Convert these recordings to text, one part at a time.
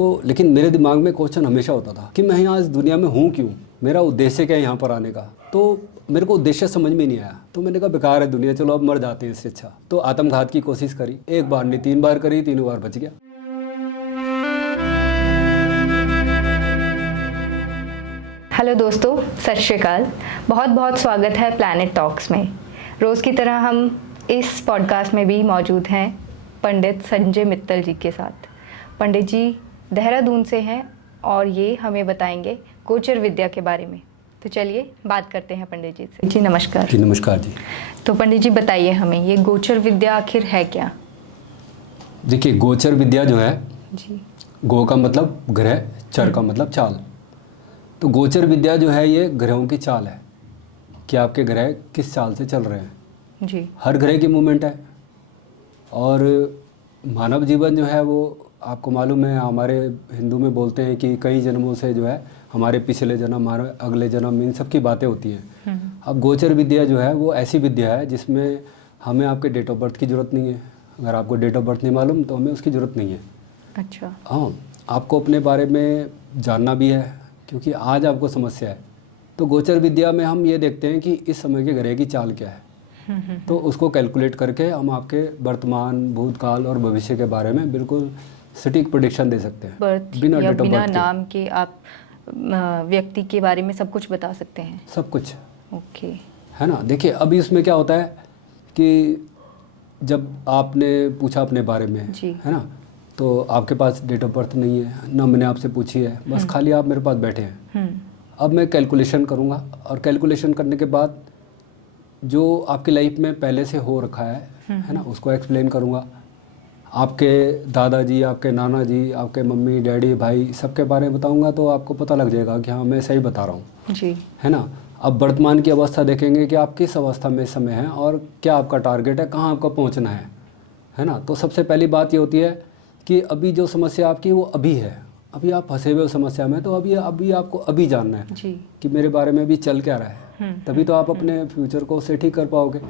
तो लेकिन मेरे दिमाग में क्वेश्चन हमेशा होता था कि मैं यहाँ इस दुनिया में हूँ क्यों, मेरा उद्देश्य क्या है यहाँ पर आने का। तो मेरे को उद्देश्य समझ में नहीं आया, तो मैंने कहा बेकार है दुनिया, चलो अब मर जाते हैं इससे अच्छा। तो आत्मघात की कोशिश करी, एक बार नहीं 3 बार करी, तीनों बार बच गया। हेलो दोस्तों, सत श्री अकाल। बहुत बहुत स्वागत है प्लैनेट टॉक्स में। रोज़ की तरह हम इस पॉडकास्ट में भी मौजूद हैं पंडित संजय मित्तल जी के साथ। पंडित जी देहरादून से हैं और ये हमें बताएंगे गोचर विद्या के बारे में। तो चलिए बात करते हैं पंडित जी से। जी नमस्कार। जी नमस्कार जी। तो पंडित जी बताइए हमें, ये गोचर विद्या आखिर है क्या? देखिए, गोचर विद्या जो है, जी, गो का मतलब ग्रह, चर का मतलब चाल। तो गोचर विद्या जो है ये ग्रहों की चाल है कि आपके ग्रह किस चाल से चल रहे हैं। जी, हर ग्रह की मूवमेंट है। और मानव जीवन जो है वो आपको मालूम है, हमारे हिंदू में बोलते हैं कि कई जन्मों से जो है हमारे पिछले जन्म, हमारे अगले जन्म, इन सब की बातें होती हैं। अब गोचर विद्या जो है वो ऐसी विद्या है जिसमें हमें आपके डेट ऑफ बर्थ की ज़रूरत नहीं है। अगर आपको डेट ऑफ बर्थ नहीं मालूम तो हमें उसकी ज़रूरत नहीं है। अच्छा। हाँ, आपको अपने बारे में जानना भी है क्योंकि आज आपको समस्या है। तो गोचर विद्या में हम ये देखते हैं कि इस समय के ग्रह की चाल क्या है, तो उसको कैलकुलेट करके हम आपके वर्तमान, भूतकाल और भविष्य के बारे में बिल्कुल सटीक प्रेडिक्शन दे सकते हैं। बर्थ बिना या डेट ऑफ बिना बर्थ नाम के आप व्यक्ति के बारे में सब कुछ बता सकते हैं? सब कुछ, ओके। है ना। देखिए, अभी उसमें क्या होता है कि जब आपने पूछा अपने बारे में, जी, है ना, तो आपके पास डेट ऑफ बर्थ नहीं है ना, मैंने आपसे पूछी है, बस खाली आप मेरे पास बैठे हैं। अब मैं कैलकुलेशन करूँगा और कैलकुलेशन करने के बाद जो आपकी लाइफ में पहले से हो रखा है ना, उसको एक्सप्लेन करूँगा। आपके दादाजी, आपके नाना जी, आपके मम्मी डैडी भाई सबके बारे में बताऊँगा, तो आपको पता लग जाएगा कि हाँ मैं सही बता रहा हूँ। जी, है ना। अब वर्तमान की अवस्था देखेंगे कि आप किस अवस्था में इस समय हैं और क्या आपका टारगेट है, कहाँ आपका पहुँचना है ना। तो सबसे पहली बात ये होती है कि अभी जो समस्या आपकी वो अभी है, अभी आप फंसे हुए हो समस्या में, तो अभी आपको अभी जानना है जी, कि मेरे बारे में अभी चल क्या रहा है। तभी तो आप अपने फ्यूचर को से ठीक कर पाओगे,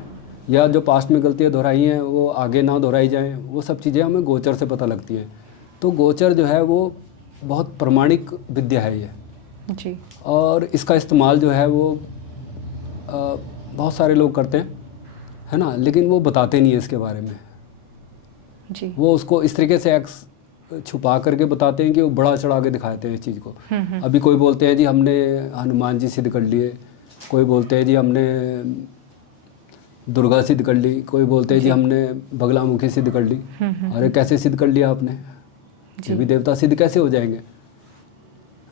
या जो पास्ट में गलतियाँ दोहराई हैं वो आगे ना दोहराई जाएँ। वो सब चीज़ें हमें गोचर से पता लगती हैं। तो गोचर जो है वो बहुत प्रमाणिक विद्या है ये, जी, और इसका इस्तेमाल जो है वो बहुत सारे लोग करते हैं, है ना, लेकिन वो बताते नहीं है इसके बारे में। जी, वो उसको इस तरीके से छुपा करके बताते हैं कि वो बड़ा चढ़ा के दिखाते हैं इस चीज़ को। अभी कोई बोलते हैं जी हमने हनुमान जी सिद्ध कर लिए, कोई बोलते हैं जी हमने दुर्गा सिद्ध कर ली, कोई बोलते हैं जी हमने बगलामुखी सिद्ध कर ली। अरे कैसे सिद्ध कर लिया आपने? ये भी देवता सिद्ध कैसे हो जाएंगे?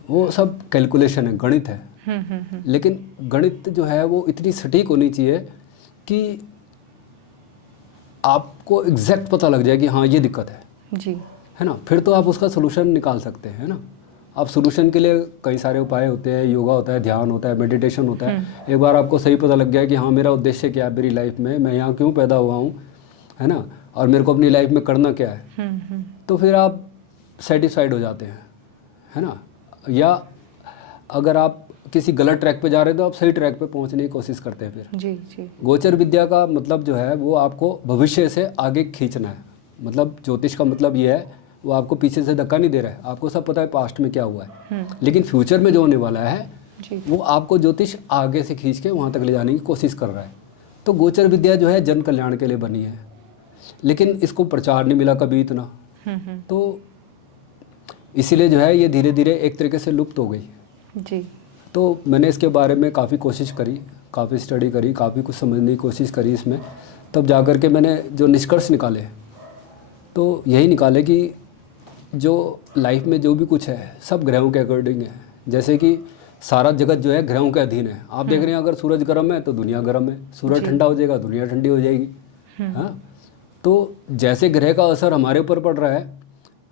वो सब कैलकुलेशन है, गणित है। लेकिन गणित जो है वो इतनी सटीक होनी चाहिए कि आपको एग्जैक्ट पता लग जाए कि हाँ ये दिक्कत है। जी, है ना। फिर तो आप उसका सोल्यूशन निकाल सकते हैं, है ना। आप सोल्यूशन के लिए कई सारे उपाय होते हैं, योगा होता है, ध्यान होता है, मेडिटेशन होता है। एक बार आपको सही पता लग गया कि हाँ मेरा उद्देश्य क्या है मेरी लाइफ में, मैं यहाँ क्यों पैदा हुआ हूँ, है ना, और मेरे को अपनी लाइफ में करना क्या है, तो फिर आप सेटिस्फाइड हो जाते हैं, है ना। या अगर आप किसी गलत ट्रैक पे जा रहे हैं तो आप सही ट्रैक पे पहुंचने की कोशिश करते हैं फिर। जी, जी, गोचर विद्या का मतलब जो है वो आपको भविष्य से आगे खींचना है। मतलब ज्योतिष का मतलब ये है, वो आपको पीछे से धक्का नहीं दे रहा है, आपको सब पता है पास्ट में क्या हुआ है, लेकिन फ्यूचर में जो होने वाला है जी, वो आपको ज्योतिष आगे से खींच के वहाँ तक ले जाने की कोशिश कर रहा है। तो गोचर विद्या जो है जन कल्याण के लिए बनी है, लेकिन इसको प्रचार नहीं मिला कभी इतना, तो इसीलिए जो है ये धीरे धीरे एक तरीके से लुप्त हो गई। जी, तो मैंने इसके बारे में काफ़ी कोशिश करी, काफ़ी स्टडी करी, काफ़ी कुछ समझने की कोशिश करी इसमें, तब जा कर के मैंने जो निष्कर्ष निकाले तो यही निकाले कि जो लाइफ में जो भी कुछ है सब ग्रहों के अकॉर्डिंग है। जैसे कि सारा जगत जो है ग्रहों के अधीन है। आप देख रहे हैं अगर सूरज गर्म है तो दुनिया गर्म है, सूरज ठंडा हो जाएगा दुनिया ठंडी हो जाएगी। हाँ, तो जैसे ग्रह का असर हमारे ऊपर पड़ रहा है,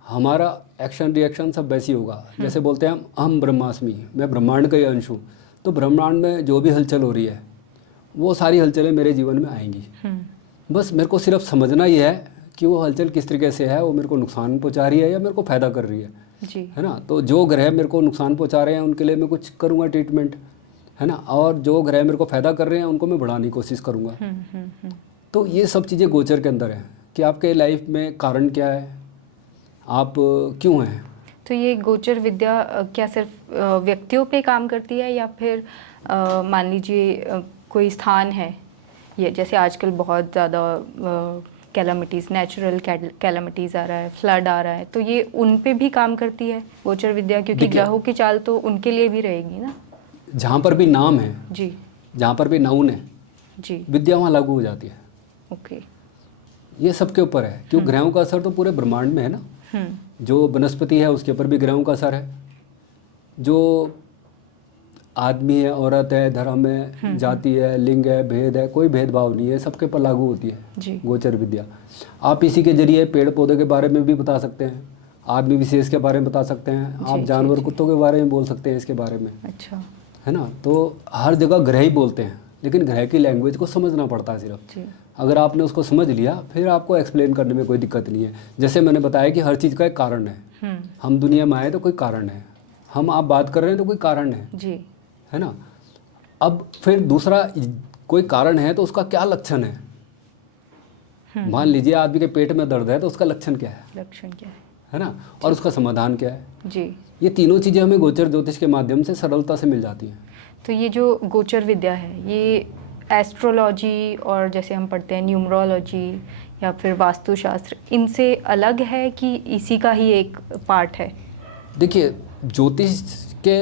हमारा एक्शन रिएक्शन सब वैसे ही होगा। जैसे बोलते हैं हम ब्रह्मास्मि, मैं ब्रह्मांड का ही अंश हूँ, तो ब्रह्मांड में जो भी हलचल हो रही है वो सारी हलचलें मेरे जीवन में आएंगी। बस मेरे को सिर्फ समझना ही है कि वो हलचल किस तरीके से है, वो मेरे को नुकसान पहुंचा रही है या मेरे को फ़ायदा कर रही है, जी, है ना। तो जो ग्रह मेरे को नुकसान पहुंचा रहे हैं उनके लिए मैं कुछ करूँगा ट्रीटमेंट, है ना, और जो ग्रह मेरे को फ़ायदा कर रहे हैं उनको मैं बढ़ाने की कोशिश करूँगा। तो ये सब चीज़ें गोचर के अंदर है कि आपके लाइफ में कारण क्या है, आप क्यों हैं। तो ये गोचर विद्या क्या सिर्फ व्यक्तियों पे काम करती है, या फिर मान लीजिए कोई स्थान है, ये जैसे आजकल बहुत ज़्यादा कैलामिटीज़, नेचुरल कैलामिटीज़ आ रहा है, फ्लड आ रहा है, तो ये उन पे भी काम करती है गोचर विद्या? क्योंकि ग्रहों की चाल तो उनके लिए भी रहेगी ना। जहाँ पर भी नाम है जी, जहाँ पर भी नाउन है जी, विद्या वहाँ लागू हो जाती है। ओके। ये सबके ऊपर है, क्यों ग्रहों का असर तो पूरे ब्रह्मांड में है ना। जो वनस्पति है उसके ऊपर भी ग्रहों का असर है, जो आदमी है, औरत है, धर्म है, जाति है, लिंग है, भेद है, कोई भेदभाव नहीं है, सबके ऊपर लागू होती है जी, गोचर विद्या। आप इसी के जरिए पेड़ पौधे के बारे में भी बता सकते हैं, आदमी विशेष के बारे में बता सकते हैं, आप जानवर कुत्तों के बारे में बोल सकते हैं इसके बारे में, अच्छा, है ना। तो हर जगह ग्रह ही बोलते हैं, लेकिन ग्रह की लैंग्वेज को समझना पड़ता है सिर्फ। जी, अगर आपने उसको समझ लिया फिर आपको एक्सप्लेन करने में कोई दिक्कत नहीं है। जैसे मैंने बताया कि हर चीज़ का एक कारण है, हम दुनिया में आए तो कोई कारण है, हम आप बात कर रहे हैं तो कोई कारण जी, है ना। अब फिर दूसरा, कोई कारण है तो उसका क्या लक्षण है। मान लीजिए आदमी के पेट में दर्द है तो उसका लक्षण क्या है, लक्षण क्या है ना, और उसका समाधान क्या है। जी। ये तीनों चीज़ें हमें गोचर ज्योतिष के माध्यम से सरलता से मिल जाती हैं। तो ये जो गोचर विद्या है, ये एस्ट्रोलॉजी और जैसे हम पढ़ते हैं न्यूमरोलॉजी या फिर वास्तुशास्त्र, इनसे अलग है कि इसी का ही एक पार्ट है? देखिए, ज्योतिष के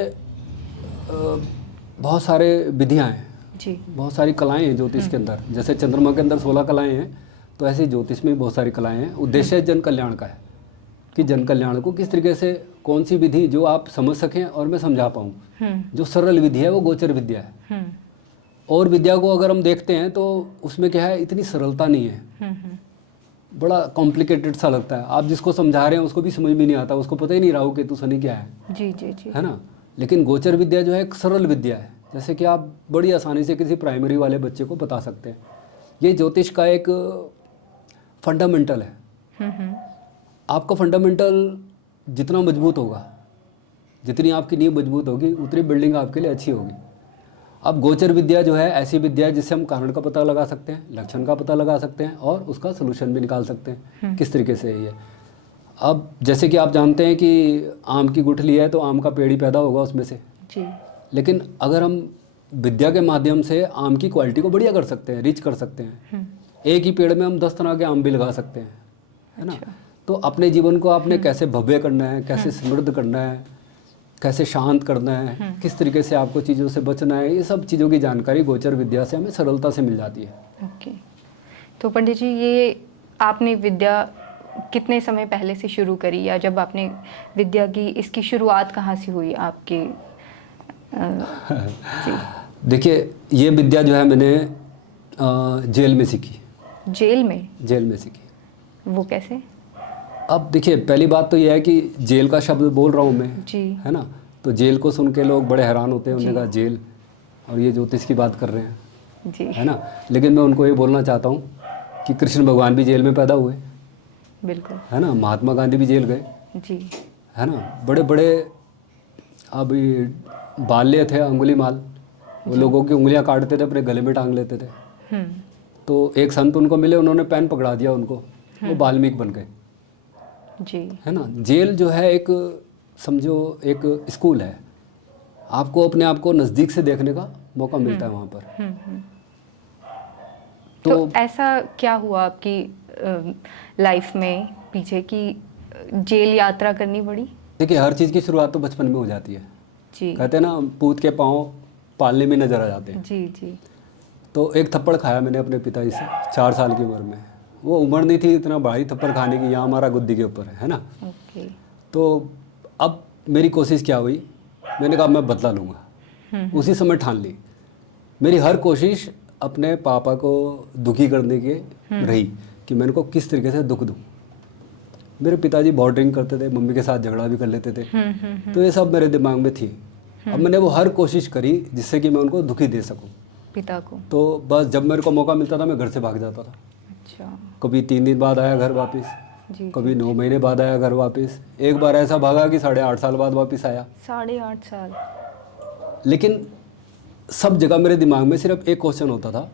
बहुत सारे विधियाँ हैं, जी, बहुत सारी कलाएं हैं ज्योतिष के अंदर। जैसे चंद्रमा के अंदर 16 कलाएं हैं, तो ऐसे ज्योतिष में भी बहुत सारी कलाएं हैं। उद्देश्य जन कल्याण का है कि जन कल्याण को किस तरीके से, कौन सी विधि जो आप समझ सकें और मैं समझा पाऊँ। जो सरल विधि है वो गोचर विद्या है। और विद्या को अगर हम देखते हैं तो उसमें क्या है, इतनी सरलता नहीं है, बड़ा कॉम्प्लिकेटेड सा लगता है। आप जिसको समझा रहे हैं उसको भी समझ में नहीं आता, उसको पता ही नहीं राहु केतु शनि क्या है, जी, जी, जी, है ना। लेकिन गोचर विद्या जो है एक सरल विद्या है, जैसे कि आप बड़ी आसानी से किसी प्राइमरी वाले बच्चे को बता सकते हैं। ये ज्योतिष का एक फंडामेंटल है। आपका फंडामेंटल जितना मजबूत होगा, जितनी आपकी नींव मजबूत होगी, उतनी बिल्डिंग आपके लिए अच्छी होगी। अब गोचर विद्या जो है ऐसी विद्या है जिससे हम कारण का पता लगा सकते हैं, लक्षण का पता लगा सकते हैं और उसका सलूशन भी निकाल सकते हैं किस तरीके से ये। अब जैसे कि आप जानते हैं कि आम की गुठली है तो आम का पेड़ ही पैदा होगा उसमें से जी, लेकिन अगर हम विद्या के माध्यम से आम की क्वालिटी को बढ़िया कर सकते हैं, रिच कर सकते हैं, एक ही पेड़ में हम 10 तरह के आम भी लगा सकते हैं, है ना। तो अपने जीवन को आपने कैसे भव्य करना है, कैसे समृद्ध करना है, कैसे शांत करना है, किस तरीके से आपको चीज़ों से बचना है, ये सब चीज़ों की जानकारी गोचर विद्या से हमें सरलता से मिल जाती है। ओके। तो पंडित जी, ये आपने विद्या कितने समय पहले से शुरू करी, या जब आपने विद्या की, इसकी शुरुआत कहाँ से हुई आपकी? जी, देखिए, ये विद्या जो है मैंने जेल में सीखी। जेल में? जेल में सीखी। वो कैसे? अब देखिए, पहली बात तो ये है कि जेल का शब्द बोल रहा हूँ मैं, जी, है ना, तो जेल को सुन के लोग बड़े हैरान होते हैं, उन्होंने कहा जेल, और ये ज्योतिष की बात कर रहे हैं, जी, है ना। लेकिन मैं उनको ये बोलना चाहता हूँ कि कृष्ण भगवान भी जेल में पैदा हुए, बिल्कुल, है ना, महात्मा गांधी भी जेल गए, जी, है ना, बड़े बड़े अभी बाल्य थे अंगुलीमाल, वो लोगों की उंगलियां काटते थे, अपने गले में टांग लेते थे। तो एक संत उनको मिले, उन्होंने पेन पकड़ा दिया उनको, वो वाल्मीकि बन गए, जी, है ना। जेल जो है एक, समझो एक स्कूल है, आपको अपने आप को नज़दीक से देखने का मौका मिलता है वहाँ पर। तो ऐसा क्या हुआ आपकी लाइफ में पीछे की जेल यात्रा करनी पड़ी? देखिए, हर चीज़ की शुरुआत तो बचपन में हो जाती है। जी, कहते हैं ना, पूत के पाँव पालने में नजर आ जाते हैं। जी, जी, तो एक थप्पड़ खाया मैंने अपने पिताजी से 4 साल की उम्र में। वो उम्र नहीं थी इतना भारी थप्पड़ खाने की, यहाँ हमारा गुद्दी के ऊपर है ना। ओके, तो अब मेरी कोशिश क्या हुई, मैंने कहा मैं बदला लूँगा। उसी समय ठान ली। मेरी हर कोशिश अपने पापा को दुखी करने की रही कि मैं इनको किस तरीके से दुख दूँ। मेरे पिताजी बहुत ड्रिंक करते थे, मम्मी के साथ झगड़ा भी कर लेते थे, तो ये सब मेरे दिमाग में थी। अब मैंने वो हर कोशिश करी जिससे कि मैं उनको दुखी दे सकूं पिता को। तो बस जब मेरे को मौका मिलता था मैं घर से भाग जाता था। अच्छा, कभी 3 दिन बाद आया घर वापस, जी, कभी 9 महीने बाद आया घर वापस। एक बार ऐसा भागा कि 8.5 साल बाद वापस आया। 8.5 साल? लेकिन सब जगह मेरे दिमाग में सिर्फ एक क्वेश्चन होता था।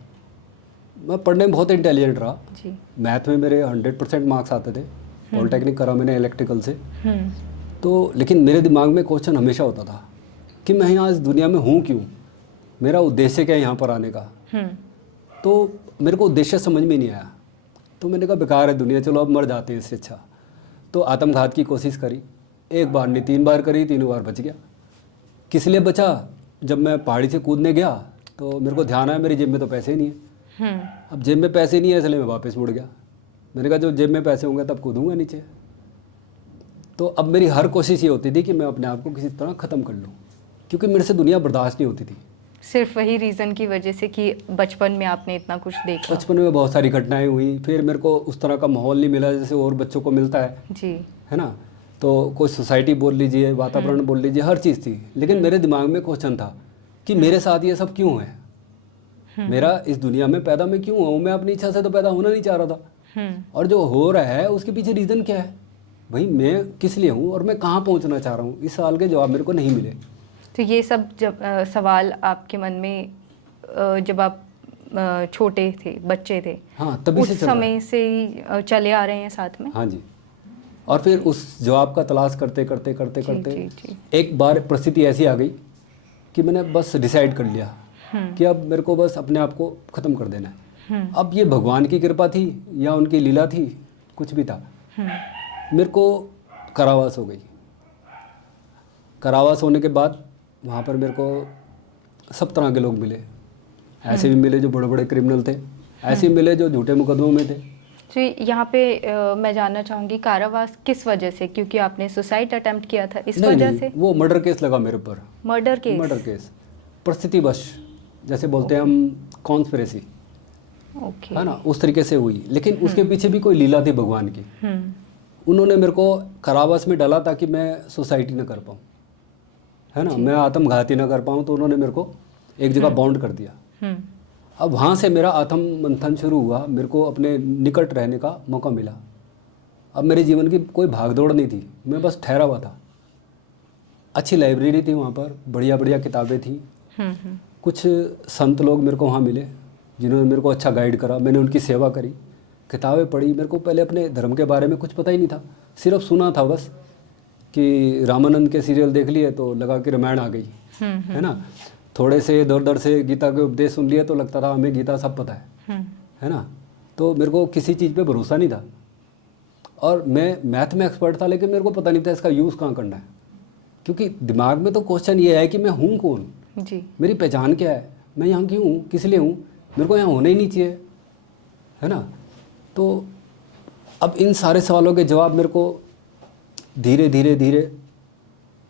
मैं पढ़ने में बहुत इंटेलिजेंट रहा, जी, मैथ में मेरे 100% मार्क्स आते थे, पॉलिटेक्निक करा मैंने इलेक्ट्रिकल से। तो लेकिन मेरे दिमाग में क्वेश्चन हमेशा होता था कि मैं यहाँ इस दुनिया में हूँ क्यों, मेरा उद्देश्य क्या है यहाँ पर आने का। तो मेरे को उद्देश्य समझ में नहीं आया, तो मैंने कहा बेकार है दुनिया, चलो अब मर जाते हैं इससे अच्छा। तो आत्मघात की कोशिश करी, एक बार नहीं 3 बार करी, तीनों बार बच गया। किस लिए बचा? जब मैं पहाड़ी से कूदने गया तो मेरे को ध्यान आया मेरी जेब में तो पैसे ही नहीं है। अब जेब में पैसे नहीं है इसलिए मैं वापस मुड़ गया। मैंने कहा जब जेब में पैसे होंगे तब कूदूंगा नीचे। तो अब मेरी हर कोशिश ये होती थी कि मैं अपने आप को किसी तरह ख़त्म कर लूँ, क्योंकि मेरे से दुनिया बर्दाश्त नहीं होती थी। सिर्फ वही रीज़न की वजह से कि बचपन में आपने इतना कुछ देखा। बचपन में बहुत सारी घटनाएं हुई, फिर मेरे को उस तरह का माहौल नहीं मिला जैसे और बच्चों को मिलता जी। है ना। तो कोई सोसाइटी बोल लीजिए, वातावरण बोल लीजिए, हर चीज़ थी, लेकिन मेरे दिमाग में क्वेश्चन था कि मेरे साथ ये सब क्यों है, मेरा इस दुनिया में पैदा मैं क्यों हूँ? मैं अपनी इच्छा से तो पैदा होना नहीं चाह रहा था, और जो हो रहा है उसके पीछे रीज़न क्या है भाई, मैं किस लिए हूँ और मैं कहाँ पहुँचना चाह रहा हूँ। इस सवाल के जवाब मेरे को नहीं मिले। तो ये सब जब सवाल आपके मन में जब आप छोटे थे, बच्चे थे, हाँ, तभी से उस समय से ही चले आ रहे हैं साथ में? हाँ जी। और फिर उस जवाब का तलाश करते करते करते जी, करते जी, जी। एक बार परिस्थिति ऐसी आ गई कि मैंने बस डिसाइड कर लिया कि अब मेरे को बस अपने आप को ख़त्म कर देना है। अब ये भगवान की कृपा थी या उनकी लीला थी, कुछ भी था, मेरे को कारावास हो गई। कारावास होने के बाद वहाँ पर मेरे को सब तरह के लोग मिले, ऐसे भी मिले जो बड़े बड़े क्रिमिनल थे, ऐसे भी मिले जो झूठे मुकदमों में थे। तो यहाँ पे मैं जानना चाहूँगी कारावास किस वजह से? क्योंकि आपने सुसाइड अटेम्प्ट किया था, इस नहीं, वजह नहीं, से? वो मर्डर केस लगा मेरे ऊपर। Murder case? मर्डर केस, परिस्थितिवश, जैसे बोलते हैं हम कॉन्स्पिरेसी, ओके। है ना, उस तरीके से हुई। लेकिन उसके पीछे भी कोई लीला थी भगवान की। उन्होंने मेरे को कारावास में डाला ताकि मैं सोसाइटी ना कर पाऊँ, है ना, मैं आत्मघाती ना कर पाऊँ। तो उन्होंने मेरे को एक जगह बाउंड कर दिया। अब वहाँ से मेरा आत्म मंथन शुरू हुआ, मेरे को अपने निकट रहने का मौका मिला। अब मेरे जीवन की कोई भागदौड़ नहीं थी, मैं बस ठहरा हुआ था। अच्छी लाइब्रेरी थी वहाँ पर, बढ़िया बढ़िया किताबें थी। कुछ संत लोग मेरे को वहाँ मिले जिन्होंने मेरे को अच्छा गाइड करा, मैंने उनकी सेवा करी, किताबें पढ़ी। मेरे को पहले अपने धर्म के बारे में कुछ पता ही नहीं था, सिर्फ सुना था बस कि रामानंद के सीरियल देख लिए तो लगा कि रामायण आ गई, है ना। थोड़े से इधर उधर से गीता के उपदेश सुन लिए तो लगता था हमें गीता सब पता है ना। तो मेरे को किसी चीज़ पे भरोसा नहीं था, और मैं मैथ में एक्सपर्ट था लेकिन मेरे को पता नहीं था इसका यूज़ कहाँ करना है, क्योंकि दिमाग में तो क्वेश्चन ये है कि मैं हूँ कौन, जी, मेरी पहचान क्या है, मैं यहाँ क्यों हूँ, किस लिए हूँ, मेरे को यहाँ होना ही नहीं चाहिए, है ना। तो अब इन सारे सवालों के जवाब मेरे को धीरे धीरे धीरे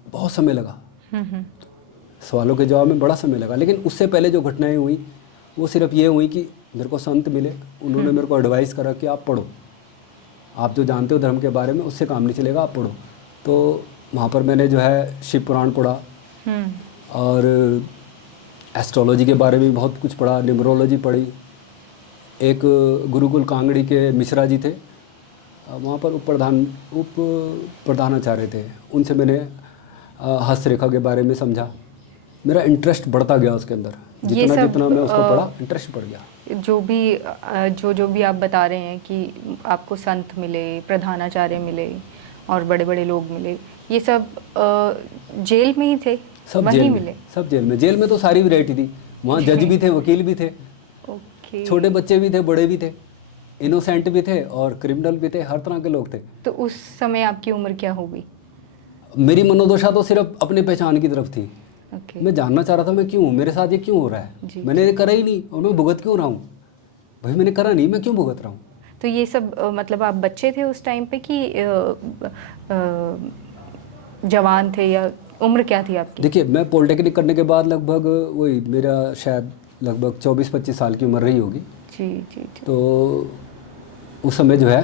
बहुत समय लगा। सवालों के जवाब में बड़ा समय लगा, लेकिन उससे पहले जो घटनाएं हुई वो सिर्फ ये हुई कि मेरे को संत मिले, उन्होंने मेरे को एडवाइस करा कि आप पढ़ो, आप जो जानते हो धर्म के बारे में उससे काम नहीं चलेगा, आप पढ़ो। तो वहाँ पर मैंने जो है शिव पुराण पढ़ा, और एस्ट्रोलॉजी के बारे में बहुत कुछ पढ़ा, न्यूमरोलॉजी पढ़ी। एक गुरुकुल कांगड़ी के मिश्रा जी थे, वहाँ पर उप प्रधानाचार्य थे, उनसे मैंने हस्तरेखा के बारे में समझा। मेरा इंटरेस्ट बढ़ता गया उसके अंदर, जितना जितना मैं उसको पढ़ा इंटरेस्ट बढ़ गया। जो भी आप बता रहे हैं कि आपको संत मिले, प्रधानाचार्य मिले और बड़े बड़े लोग मिले, ये सब जेल में ही थे? सब वहीं जेल मिले? में, सब जेल में। जेल में तो सारी वैरायटी थी, वहाँ जज भी थे, वकील भी थे, छोटे बच्चे भी थे, बड़े भी थे, इनोसेंट भी थे और क्रिमिनल भी थे, हर तरह के लोग थे। तो उस समय आपकी उम्र क्या होगी? मेरी मनोदशा तो सिर्फ अपने पहचान की तरफ थी। मैं जानना चाह रहा था मैं क्यों हूँ, मेरे साथ ये क्यों हो रहा है, मैंने ये करा ही नहीं और मैं भुगत क्यों रहा हूँ, भाई मैंने करा नहीं, मैं क्यों भुगत रहा हूँ। तो ये सब मतलब आप बच्चे थे उस टाइम पे कि जवान थे, या उम्र क्या थी आपकी? देखिए, मैं पॉलिटेक्निक करने के बाद लगभग वही मेरा शायद लगभग 24-25 साल की उम्र रही होगी। जी जी जी। तो उस समय जो है,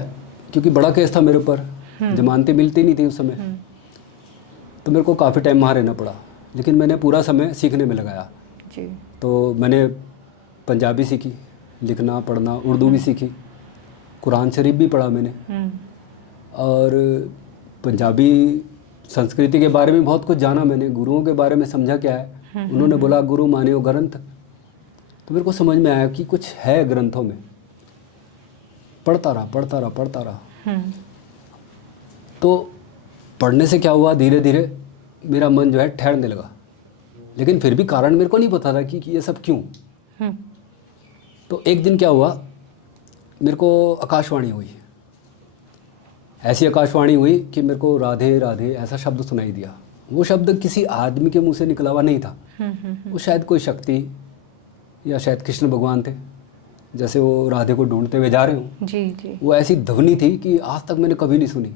क्योंकि बड़ा केस था मेरे ऊपर, जमानतें मिलती नहीं थी उस समय, तो मेरे को काफ़ी टाइम वहाँ रहना पड़ा, लेकिन मैंने पूरा समय सीखने में लगाया जी। तो मैंने पंजाबी सीखी, लिखना पढ़ना, उर्दू भी सीखी, कुरान शरीफ भी पढ़ा मैंने, और पंजाबी संस्कृति के बारे में बहुत कुछ जाना मैंने, गुरुओं के बारे में समझा क्या है। उन्होंने बोला गुरु मानियो ग्रंथ, तो मेरे को समझ में आया कि कुछ है ग्रंथों में। पढ़ता रहा। तो पढ़ने से क्या हुआ, धीरे धीरे मेरा मन जो है ठहरने लगा, लेकिन फिर भी कारण मेरे को नहीं पता था कि ये सब क्यों। तो एक दिन क्या हुआ, मेरे को आकाशवाणी हुई, ऐसी आकाशवाणी हुई कि मेरे को राधे राधे ऐसा शब्द सुनाई दिया। वो शब्द किसी आदमी के मुंह से निकला हुआ नहीं था, वो शायद कोई शक्ति या शायद कृष्ण भगवान थे, जैसे वो राधे को ढूंढते हुए जा रहे हों। जी जी। वो ऐसी ध्वनि थी कि आज तक मैंने कभी नहीं सुनी,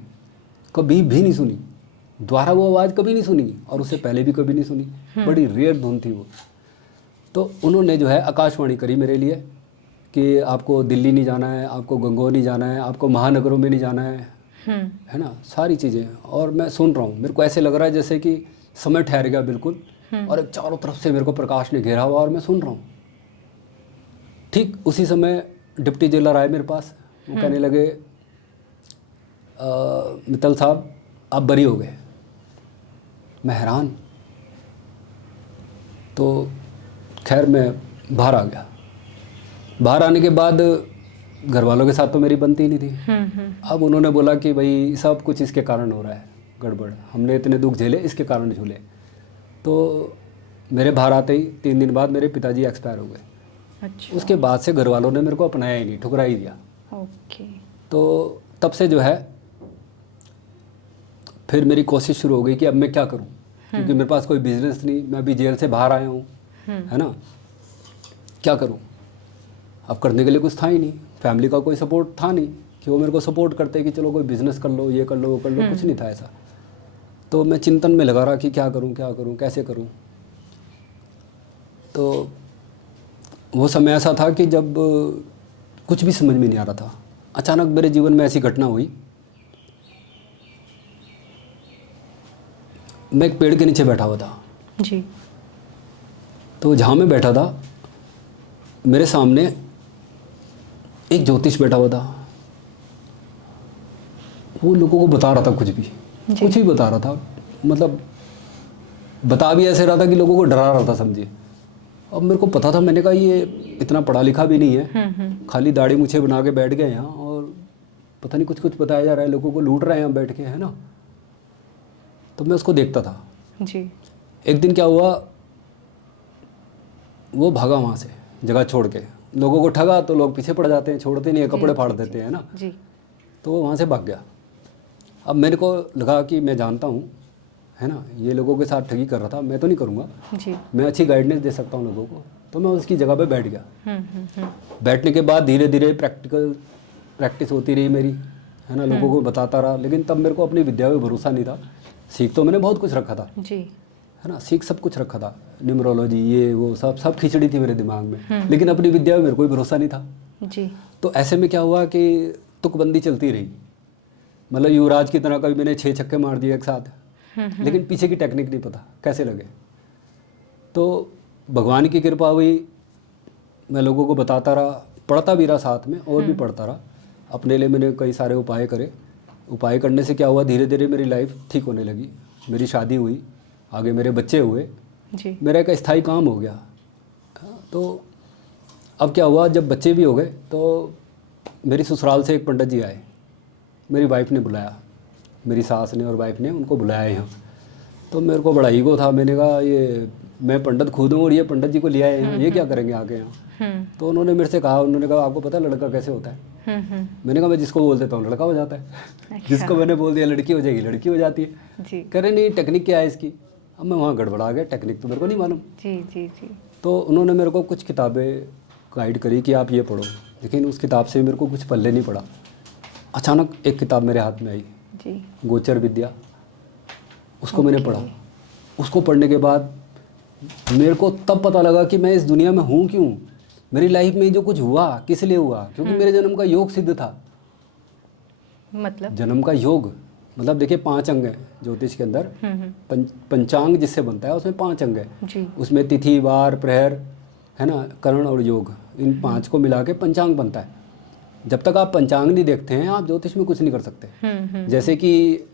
कभी भी नहीं सुनी, दोबारा वो आवाज़ कभी नहीं सुनी, और उससे पहले भी कभी नहीं सुनी। बड़ी रेयर धुन थी वो। तो उन्होंने जो है आकाशवाणी करी मेरे लिए कि आपको दिल्ली नहीं जाना है, आपको गंगोर नहीं जाना है, आपको महानगरों में नहीं जाना है ना, सारी चीज़ें। और मैं सुन रहा हूँ, मेरे को ऐसे लग रहा है जैसे कि समय ठहर गया बिल्कुल, और एक चारों तरफ से मेरे को प्रकाश ने घेरा हुआ और मैं सुन रहा हूँ। ठीक उसी समय डिप्टी जेलर आए मेरे पास, वो कहने लगे मित्तल साहब आप बरी हो गए। मैं हैरान। तो खैर मैं बाहर आ गया। बाहर आने के बाद घर वालों के साथ तो मेरी बनती नहीं थी। अब उन्होंने बोला कि भाई सब कुछ इसके कारण हो रहा है, गड़बड़, हमने इतने दुख झेले, इसके कारण झूले। तो मेरे बाहर आते ही 3 दिन बाद मेरे पिताजी एक्सपायर हो गए। अच्छा। उसके बाद से घर वालों ने मेरे को अपनाया ही नहीं, ठुकरा ही दिया। ओके। तो तब से जो है फिर मेरी कोशिश शुरू हो गई कि अब मैं क्या करूं, क्योंकि मेरे पास कोई बिजनेस नहीं, मैं अभी जेल से बाहर आया हूं, है ना, क्या करूं। अब करने के लिए कुछ था ही नहीं, फैमिली का कोई सपोर्ट था नहीं कि वो मेरे को सपोर्ट करते कि चलो कोई बिजनेस कर लो, ये कर लो, वो कर लो, कुछ नहीं था ऐसा। तो मैं चिंतन में लगा रहा कि क्या करूं, कैसे करूं। तो वो समय ऐसा था कि जब कुछ भी समझ में नहीं आ रहा था। अचानक मेरे जीवन में ऐसी घटना हुई, मैं एक पेड़ के नीचे बैठा हुआ था जी। तो जहाँ मैं बैठा था मेरे सामने एक ज्योतिष बैठा हुआ था। वो लोगों को बता रहा था कुछ भी बता रहा था, मतलब बता भी ऐसे रहा था कि लोगों को डरा रहा था, समझिए। अब मेरे को पता था, मैंने कहा ये इतना पढ़ा लिखा भी नहीं है, खाली दाढ़ी मूछे बना के बैठ गए यहाँ और पता नहीं कुछ बताया जा रहा है, लोगों को लूट रहे हैं यहाँ बैठ के, है ना। तो मैं उसको देखता था जी। एक दिन क्या हुआ, वो भागा वहाँ से जगह छोड़ के, लोगों को ठगा तो लोग पीछे पड़ जाते हैं, छोड़ते नहीं है, कपड़े फाड़ देते हैं ना जी। तो वो वहाँ से भाग गया। अब मेरे को लगा कि मैं जानता हूँ, है ना, ये लोगों के साथ ठगी कर रहा था, मैं तो नहीं करूँगा जी। मैं अच्छी गाइडेंस दे सकता हूँ लोगों को। तो मैं उसकी जगह पे बैठ गया। बैठने के बाद धीरे धीरे प्रैक्टिस होती रही मेरी, है ना, लोगों को बताता रहा। लेकिन तब मेरे को अपनी विद्या पे भरोसा नहीं था। सीख तो मैंने बहुत कुछ रखा था जी, है ना, सीख सब कुछ रखा था, न्यूमरोलॉजी ये वो सब खिचड़ी थी मेरे दिमाग में, लेकिन अपनी विद्या में मेरे को भरोसा नहीं था जी। तो ऐसे में क्या हुआ कि तुकबंदी चलती रही, मतलब युवराज की तरह कभी मैंने 6 छक्के मार दिए एक साथ, लेकिन पीछे की टेक्निक नहीं पता कैसे लगे। तो भगवान की कृपा हुई, मैं लोगों को बताता रहा, पढ़ता भी रहा साथ में और भी पढ़ता रहा। अपने लिए मैंने कई सारे उपाय करे। उपाय करने से क्या हुआ, धीरे धीरे मेरी लाइफ ठीक होने लगी, मेरी शादी हुई, आगे मेरे बच्चे हुए जी। मेरा एक स्थायी काम हो गया। तो अब क्या हुआ, जब बच्चे भी हो गए तो मेरी ससुराल से एक पंडित जी आए, मेरी वाइफ ने बुलाया, मेरी सास ने और वाइफ ने उनको बुलाया यहाँ। तो मेरे को बड़ा ईगो था, मैंने कहा ये मैं पंडित खुद हूँ और ये पंडित जी को ले आए हैं, ये क्या करेंगे आके यहाँ। तो उन्होंने मेरे से कहा, उन्होंने कहा आपको पता है लड़का कैसे होता है। मैंने कहा मैं जिसको बोल देता हूँ लड़का हो जाता है। अच्छा। जिसको मैंने बोल दिया लड़की हो जाएगी, लड़की हो जाती है। जी। कह रहे नहीं टेक्निक क्या है इसकी। अब मैं वहाँ गड़बड़ा गया, टेक्निक तो मेरे को नहीं मालूम। जी जी जी। तो उन्होंने मेरे को कुछ किताबें गाइड करी कि आप ये पढ़ो, लेकिन उस किताब से मेरे को कुछ पल्ले नहीं पड़ा। अचानक एक किताब मेरे हाथ में आई, जी। गोचर विद्या, उसको मैंने पढ़ा। उसको पढ़ने के बाद मेरे को तब पता लगा कि मैं इस दुनिया में हूँ क्यों, मेरी लाइफ में जो कुछ हुआ किस लिए हुआ, क्योंकि मेरे जन्म का योग सिद्ध था। मतलब जन्म का योग मतलब देखिए 5 अंग हैं ज्योतिष के अंदर। पंचांग जिससे बनता है उसमें 5 अंग हैं जी। उसमें तिथि वार प्रहर, है ना, करण और योग, इन 5 को मिला के पंचांग बनता है। जब तक आप पंचांग नहीं देखते हैं आप ज्योतिष में कुछ नहीं कर सकते। जैसे कि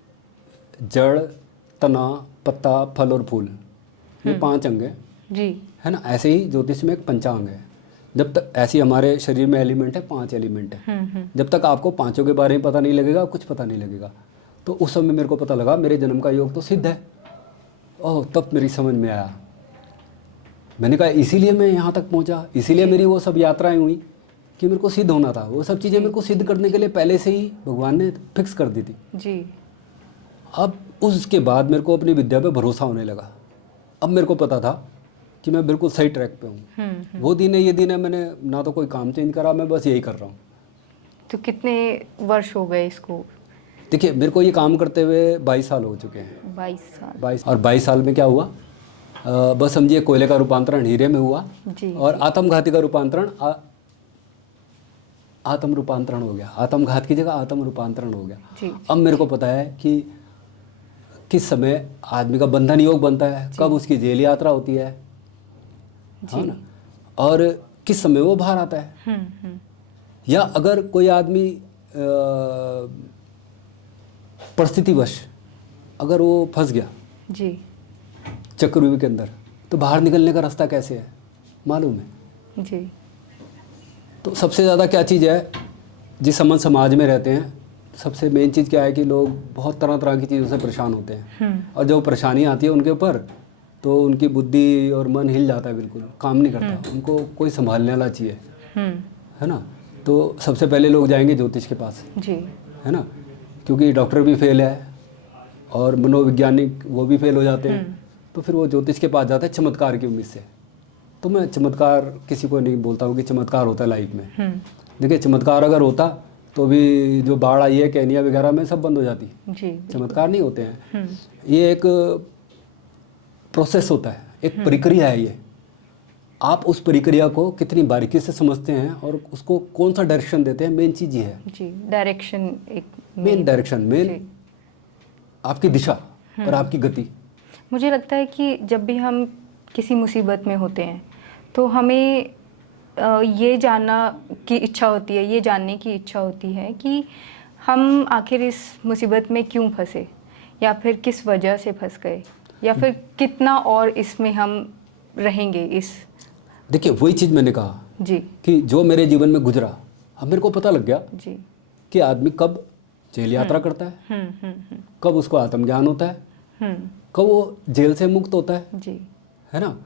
जड़, तना, पत्ता, फल और फूल, ये 5 अंग हैं जी, है ना। ऐसे ही ज्योतिष में एक पंचांग है। जब तक ऐसी हमारे शरीर में एलिमेंट है, 5 एलिमेंट है, जब तक आपको 5 के बारे में पता नहीं लगेगा, कुछ पता नहीं लगेगा। तो उस समय मेरे को पता लगा मेरे जन्म का योग तो सिद्ध है। ओह, तब मेरी समझ में आया। मैंने कहा इसीलिए मैं यहाँ तक पहुँचा, इसीलिए मेरी वो सब यात्राएं हुई कि मेरे को सिद्ध होना था। वो सब चीज़ें मेरे को सिद्ध करने के लिए पहले से ही भगवान ने फिक्स कर दी थी जी। अब उसके बाद मेरे को अपनी विद्या पे भरोसा होने लगा। अब मेरे को पता था कि मैं बिल्कुल सही ट्रैक पे हूँ। वो दिन है, ये दिन है, मैंने ना तो कोई काम चेंज करा, मैं बस यही कर रहा हूँ। तो कितने वर्ष हो गए इसको? देखिए, मेरे को ये काम करते हुए 22 साल हो चुके हैं। 22 साल। 22 साल में क्या हुआ, बस समझिए कोयले का रूपांतरण हीरे में हुआ जी, और आत्मघाती का रूपांतरण आत्म रूपांतरण हो गया। आत्मघात की जगह आत्म रूपांतरण हो गया। जी। अब मेरे को पता है कि किस समय आदमी का बंधन योग बनता है, कब उसकी जेल यात्रा होती है ना, और किस समय वो बाहर आता है। या अगर कोई आदमी परिस्थितिवश अगर वो फंस गया जी चक्रव्यूह के अंदर, तो बाहर निकलने का रास्ता कैसे है मालूम है? जी। तो सबसे ज़्यादा क्या चीज़ है, जिस हम समाज में रहते हैं, सबसे मेन चीज़ क्या है कि लोग बहुत तरह तरह की चीज़ों से परेशान होते हैं। और जब परेशानी आती है उनके ऊपर, तो उनकी बुद्धि और मन हिल जाता है, बिल्कुल काम नहीं करता। उनको कोई संभालने वाला चाहिए, है ना। तो सबसे पहले लोग जाएंगे ज्योतिष के पास जी, है ना, क्योंकि डॉक्टर भी फेल है और मनोवैज्ञानिक वो भी फेल हो जाते हैं। तो फिर वो ज्योतिष के पास जाते हैं चमत्कार की उम्मीद से। तो मैं चमत्कार किसी को नहीं बोलता हूँ कि चमत्कार होता है लाइफ में। देखिए, चमत्कार अगर होता तो भी जो बाढ़ आई है केन्या वगैरह में सब बंद हो जाती। जी। चमत्कार नहीं होते हैं, ये एक प्रोसेस होता है, एक प्रक्रिया है। ये आप उस प्रक्रिया को कितनी बारीकी से समझते हैं और उसको कौन सा डायरेक्शन देते हैं, मेन चीज़ ये है। जी, डायरेक्शन एक मेन डायरेक्शन, मेन आपकी दिशा और आपकी गति। मुझे लगता है कि जब भी हम किसी मुसीबत में होते हैं तो हमें ये जानना की इच्छा होती है, ये जानने की इच्छा होती है कि हम आखिर इस मुसीबत में क्यों फंसे, या फिर किस वजह से फंस गए, या फिर कितना और इसमें हम रहेंगे इस। देखिए, वही चीज़ मैंने कहा जी कि जो मेरे जीवन में गुजरा, अब मेरे को पता लग गया जी कि आदमी कब जेल यात्रा करता है, कब उसको आत्मज्ञान होता है, कब वो जेल से मुक्त होता है, जी, है ना,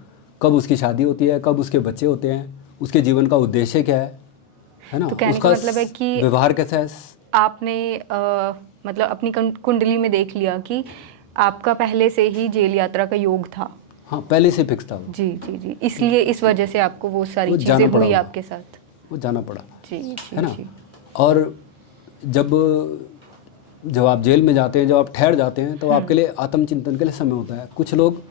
कब उसकी शादी होती है, कब उसके बच्चे होते हैं, उसके जीवन का उद्देश्य क्या है ना, तो कहने उसका का मतलब है कि व्यवहार कैसा है। आपने मतलब अपनी कुंडली में देख लिया कि आपका पहले से ही जेल यात्रा का योग था। हाँ, पहले से फिक्स था वो। जी जी जी, इसलिए इस वजह से आपको वो सारी चीज़ें हुई आपके साथ। वो जाना पड़ा, जी जी, है ना। जी। और जब आप जेल में जाते हैं, जब आप ठहर जाते हैं, तो आपके लिए आत्मचिंतन के लिए समय होता है। कुछ लोग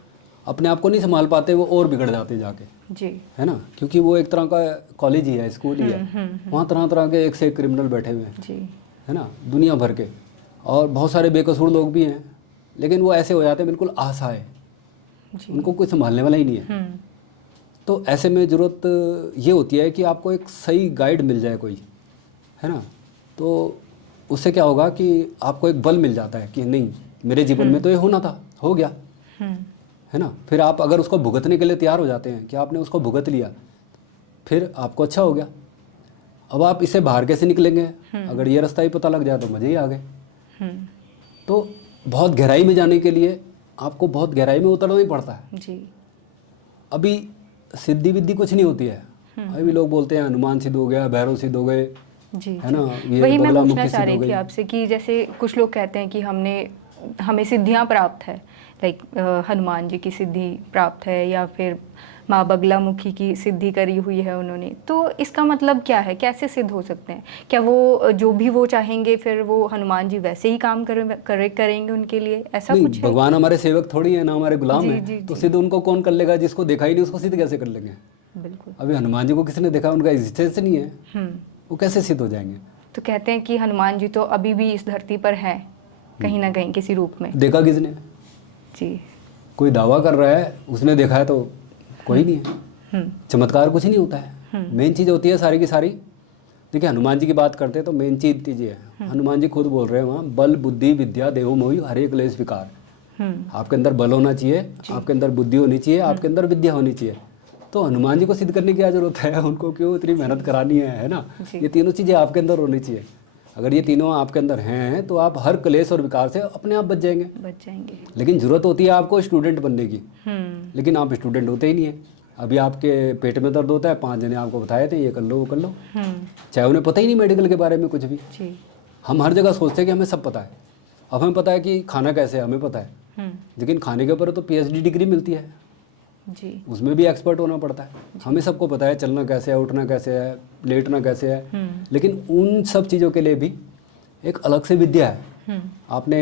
अपने आप को नहीं संभाल पाते, वो और बिगड़ जाते हैं जाके, जी, है ना, क्योंकि वो एक तरह का कॉलेज ही है, स्कूल ही है। वहाँ तरह तरह के एक से एक क्रिमिनल बैठे हुए हैं, जी, है ना, दुनिया भर के, और बहुत सारे बेकसूर लोग भी हैं, लेकिन वो ऐसे हो जाते हैं बिल्कुल असहाय, उनको कोई संभालने वाला ही नहीं है। तो ऐसे में ज़रूरत ये होती है कि आपको एक सही गाइड मिल जाए कोई, है ना। तो उससे क्या होगा कि आपको एक बल मिल जाता है कि नहीं, मेरे जीवन में तो ये होना था, हो गया, है ना। फिर आप अगर उसको भुगतने के लिए तैयार हो जाते हैं कि आपने उसको भुगत लिया, फिर आपको अच्छा हो गया। अब आप इससे बाहर कैसे निकलेंगे, अगर ये रास्ता ही पता लग जाए तो मज़े ही आ गए। तो बहुत गहराई में जाने के लिए आपको बहुत गहराई में उतरना ही पड़ता है। जी। अभी सिद्धि विद्धि कुछ नहीं होती है। अभी लोग बोलते हैं हनुमान सिद्ध हो गया, भैरव सिद्ध हो गए, जी, है ना, ये वही मैं बगला पूछना मुखी चाह सिद्ध हो रही थी गई। आपसे कि जैसे कुछ लोग कहते हैं कि हमें सिद्धियां प्राप्त है, लाइक हनुमान जी की सिद्धि प्राप्त है, या फिर माँ बगलामुखी की सिद्धि करी हुई है उन्होंने। तो इसका मतलब क्या है, कैसे सिद्ध हो सकते हैं? क्या वो जो भी वो चाहेंगे फिर वो हनुमान जी वैसे ही काम करेंगे उनके लिए, ऐसा नहीं, कुछ है? भगवान हमारे सेवक थोड़ी है ना, हमारे गुलाम जी, है। जी, तो जी। सिद्ध उनको कौन कर लेगा, जिसको देखा ही नहीं उसको सिद्ध कैसे कर लेंगे? बिल्कुल। अभी हनुमान जी को किसने देखा, उनका एग्जिस्टेंस नहीं है, वो कैसे सिद्ध हो जाएंगे? तो कहते हैं कि हनुमान जी तो अभी भी इस धरती पर हैं, कहीं ना कहीं किसी रूप में। देखा किसने? जी। कोई दावा कर रहा है उसने देखा है, तो कोई नहीं है। चमत्कार कुछ नहीं होता है। मेन चीज़ होती है सारी की सारी। देखिए, हनुमान जी की बात करते हैं तो मेन चीज़ ये है, हनुमान जी खुद बोल रहे हैं वहाँ, बल बुद्धि विद्या देहो मोहि हरे क्लेश विकार। आपके अंदर बल होना चाहिए, आपके अंदर बुद्धि होनी चाहिए, आपके अंदर विद्या होनी चाहिए। तो हनुमान जी को सिद्ध करने की क्या जरूरत है, उनको क्यों इतनी मेहनत करानी है ना। ये तीनों चीज़ें आपके अंदर होनी चाहिए। अगर ये तीनों आपके अंदर हैं तो आप हर क्लेश और विकार से अपने आप बच जाएंगे। लेकिन ज़रूरत होती है आपको स्टूडेंट बनने की, लेकिन आप स्टूडेंट होते ही नहीं है। अभी आपके पेट में दर्द होता है, 5 जने आपको बताए थे ये कर लो वो कर लो, चाहे उन्हें पता ही नहीं मेडिकल के बारे में कुछ भी। हम हर जगह सोचते हैं कि हमें सब पता है। अब हमें पता है कि खाना कैसे है, हमें पता है, लेकिन खाने के ऊपर तो PhD डिग्री मिलती है जी, उसमें भी एक्सपर्ट होना पड़ता है। हमें सबको पता है चलना कैसे है, उठना कैसे है, लेटना कैसे है, लेकिन उन सब चीज़ों के लिए भी एक अलग से विद्या है। आपने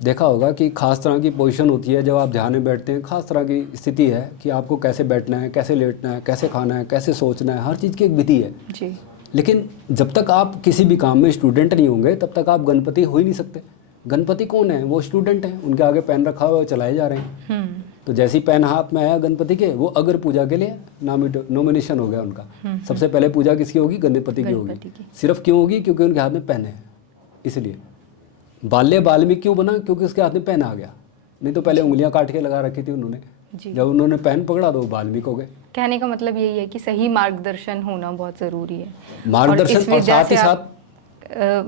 देखा होगा कि खास तरह की पोजीशन होती है जब आप ध्यान में बैठते हैं, खास तरह की स्थिति है कि आपको कैसे बैठना है, कैसे लेटना है, कैसे खाना है, कैसे सोचना है, हर चीज़ की एक विधि है जी। लेकिन जब तक आप किसी भी काम में स्टूडेंट नहीं होंगे तब तक आप गणपति हो ही नहीं सकते। गणपति कौन है? वो स्टूडेंट हैं, उनके आगे पेन रखा हुआ है, चलाए जा रहे हैं। तो जैसे ही पेन हाथ में आया गणपति के, वो अगर पूजा के लिए नॉमिनेशन हो गया उनका। सबसे पहले पूजा किसकी होगी? गणपति की होगी। सिर्फ क्यों होगी? क्योंकि उनके हाथ में पेन है, इसलिए। बाल्य वाल्मीकि क्यों बना? क्योंकि उसके हाथ में पेन आ गया, नहीं तो पहले उंगलियां काट के लगा रखी थी उन्होंने। जब उन्होंने पेन पकड़ा तो वाल्मीकि हो गए। कहने का मतलब यही है कि सही मार्गदर्शन होना बहुत ज़रूरी है। मार्गदर्शन और साथ ही साथ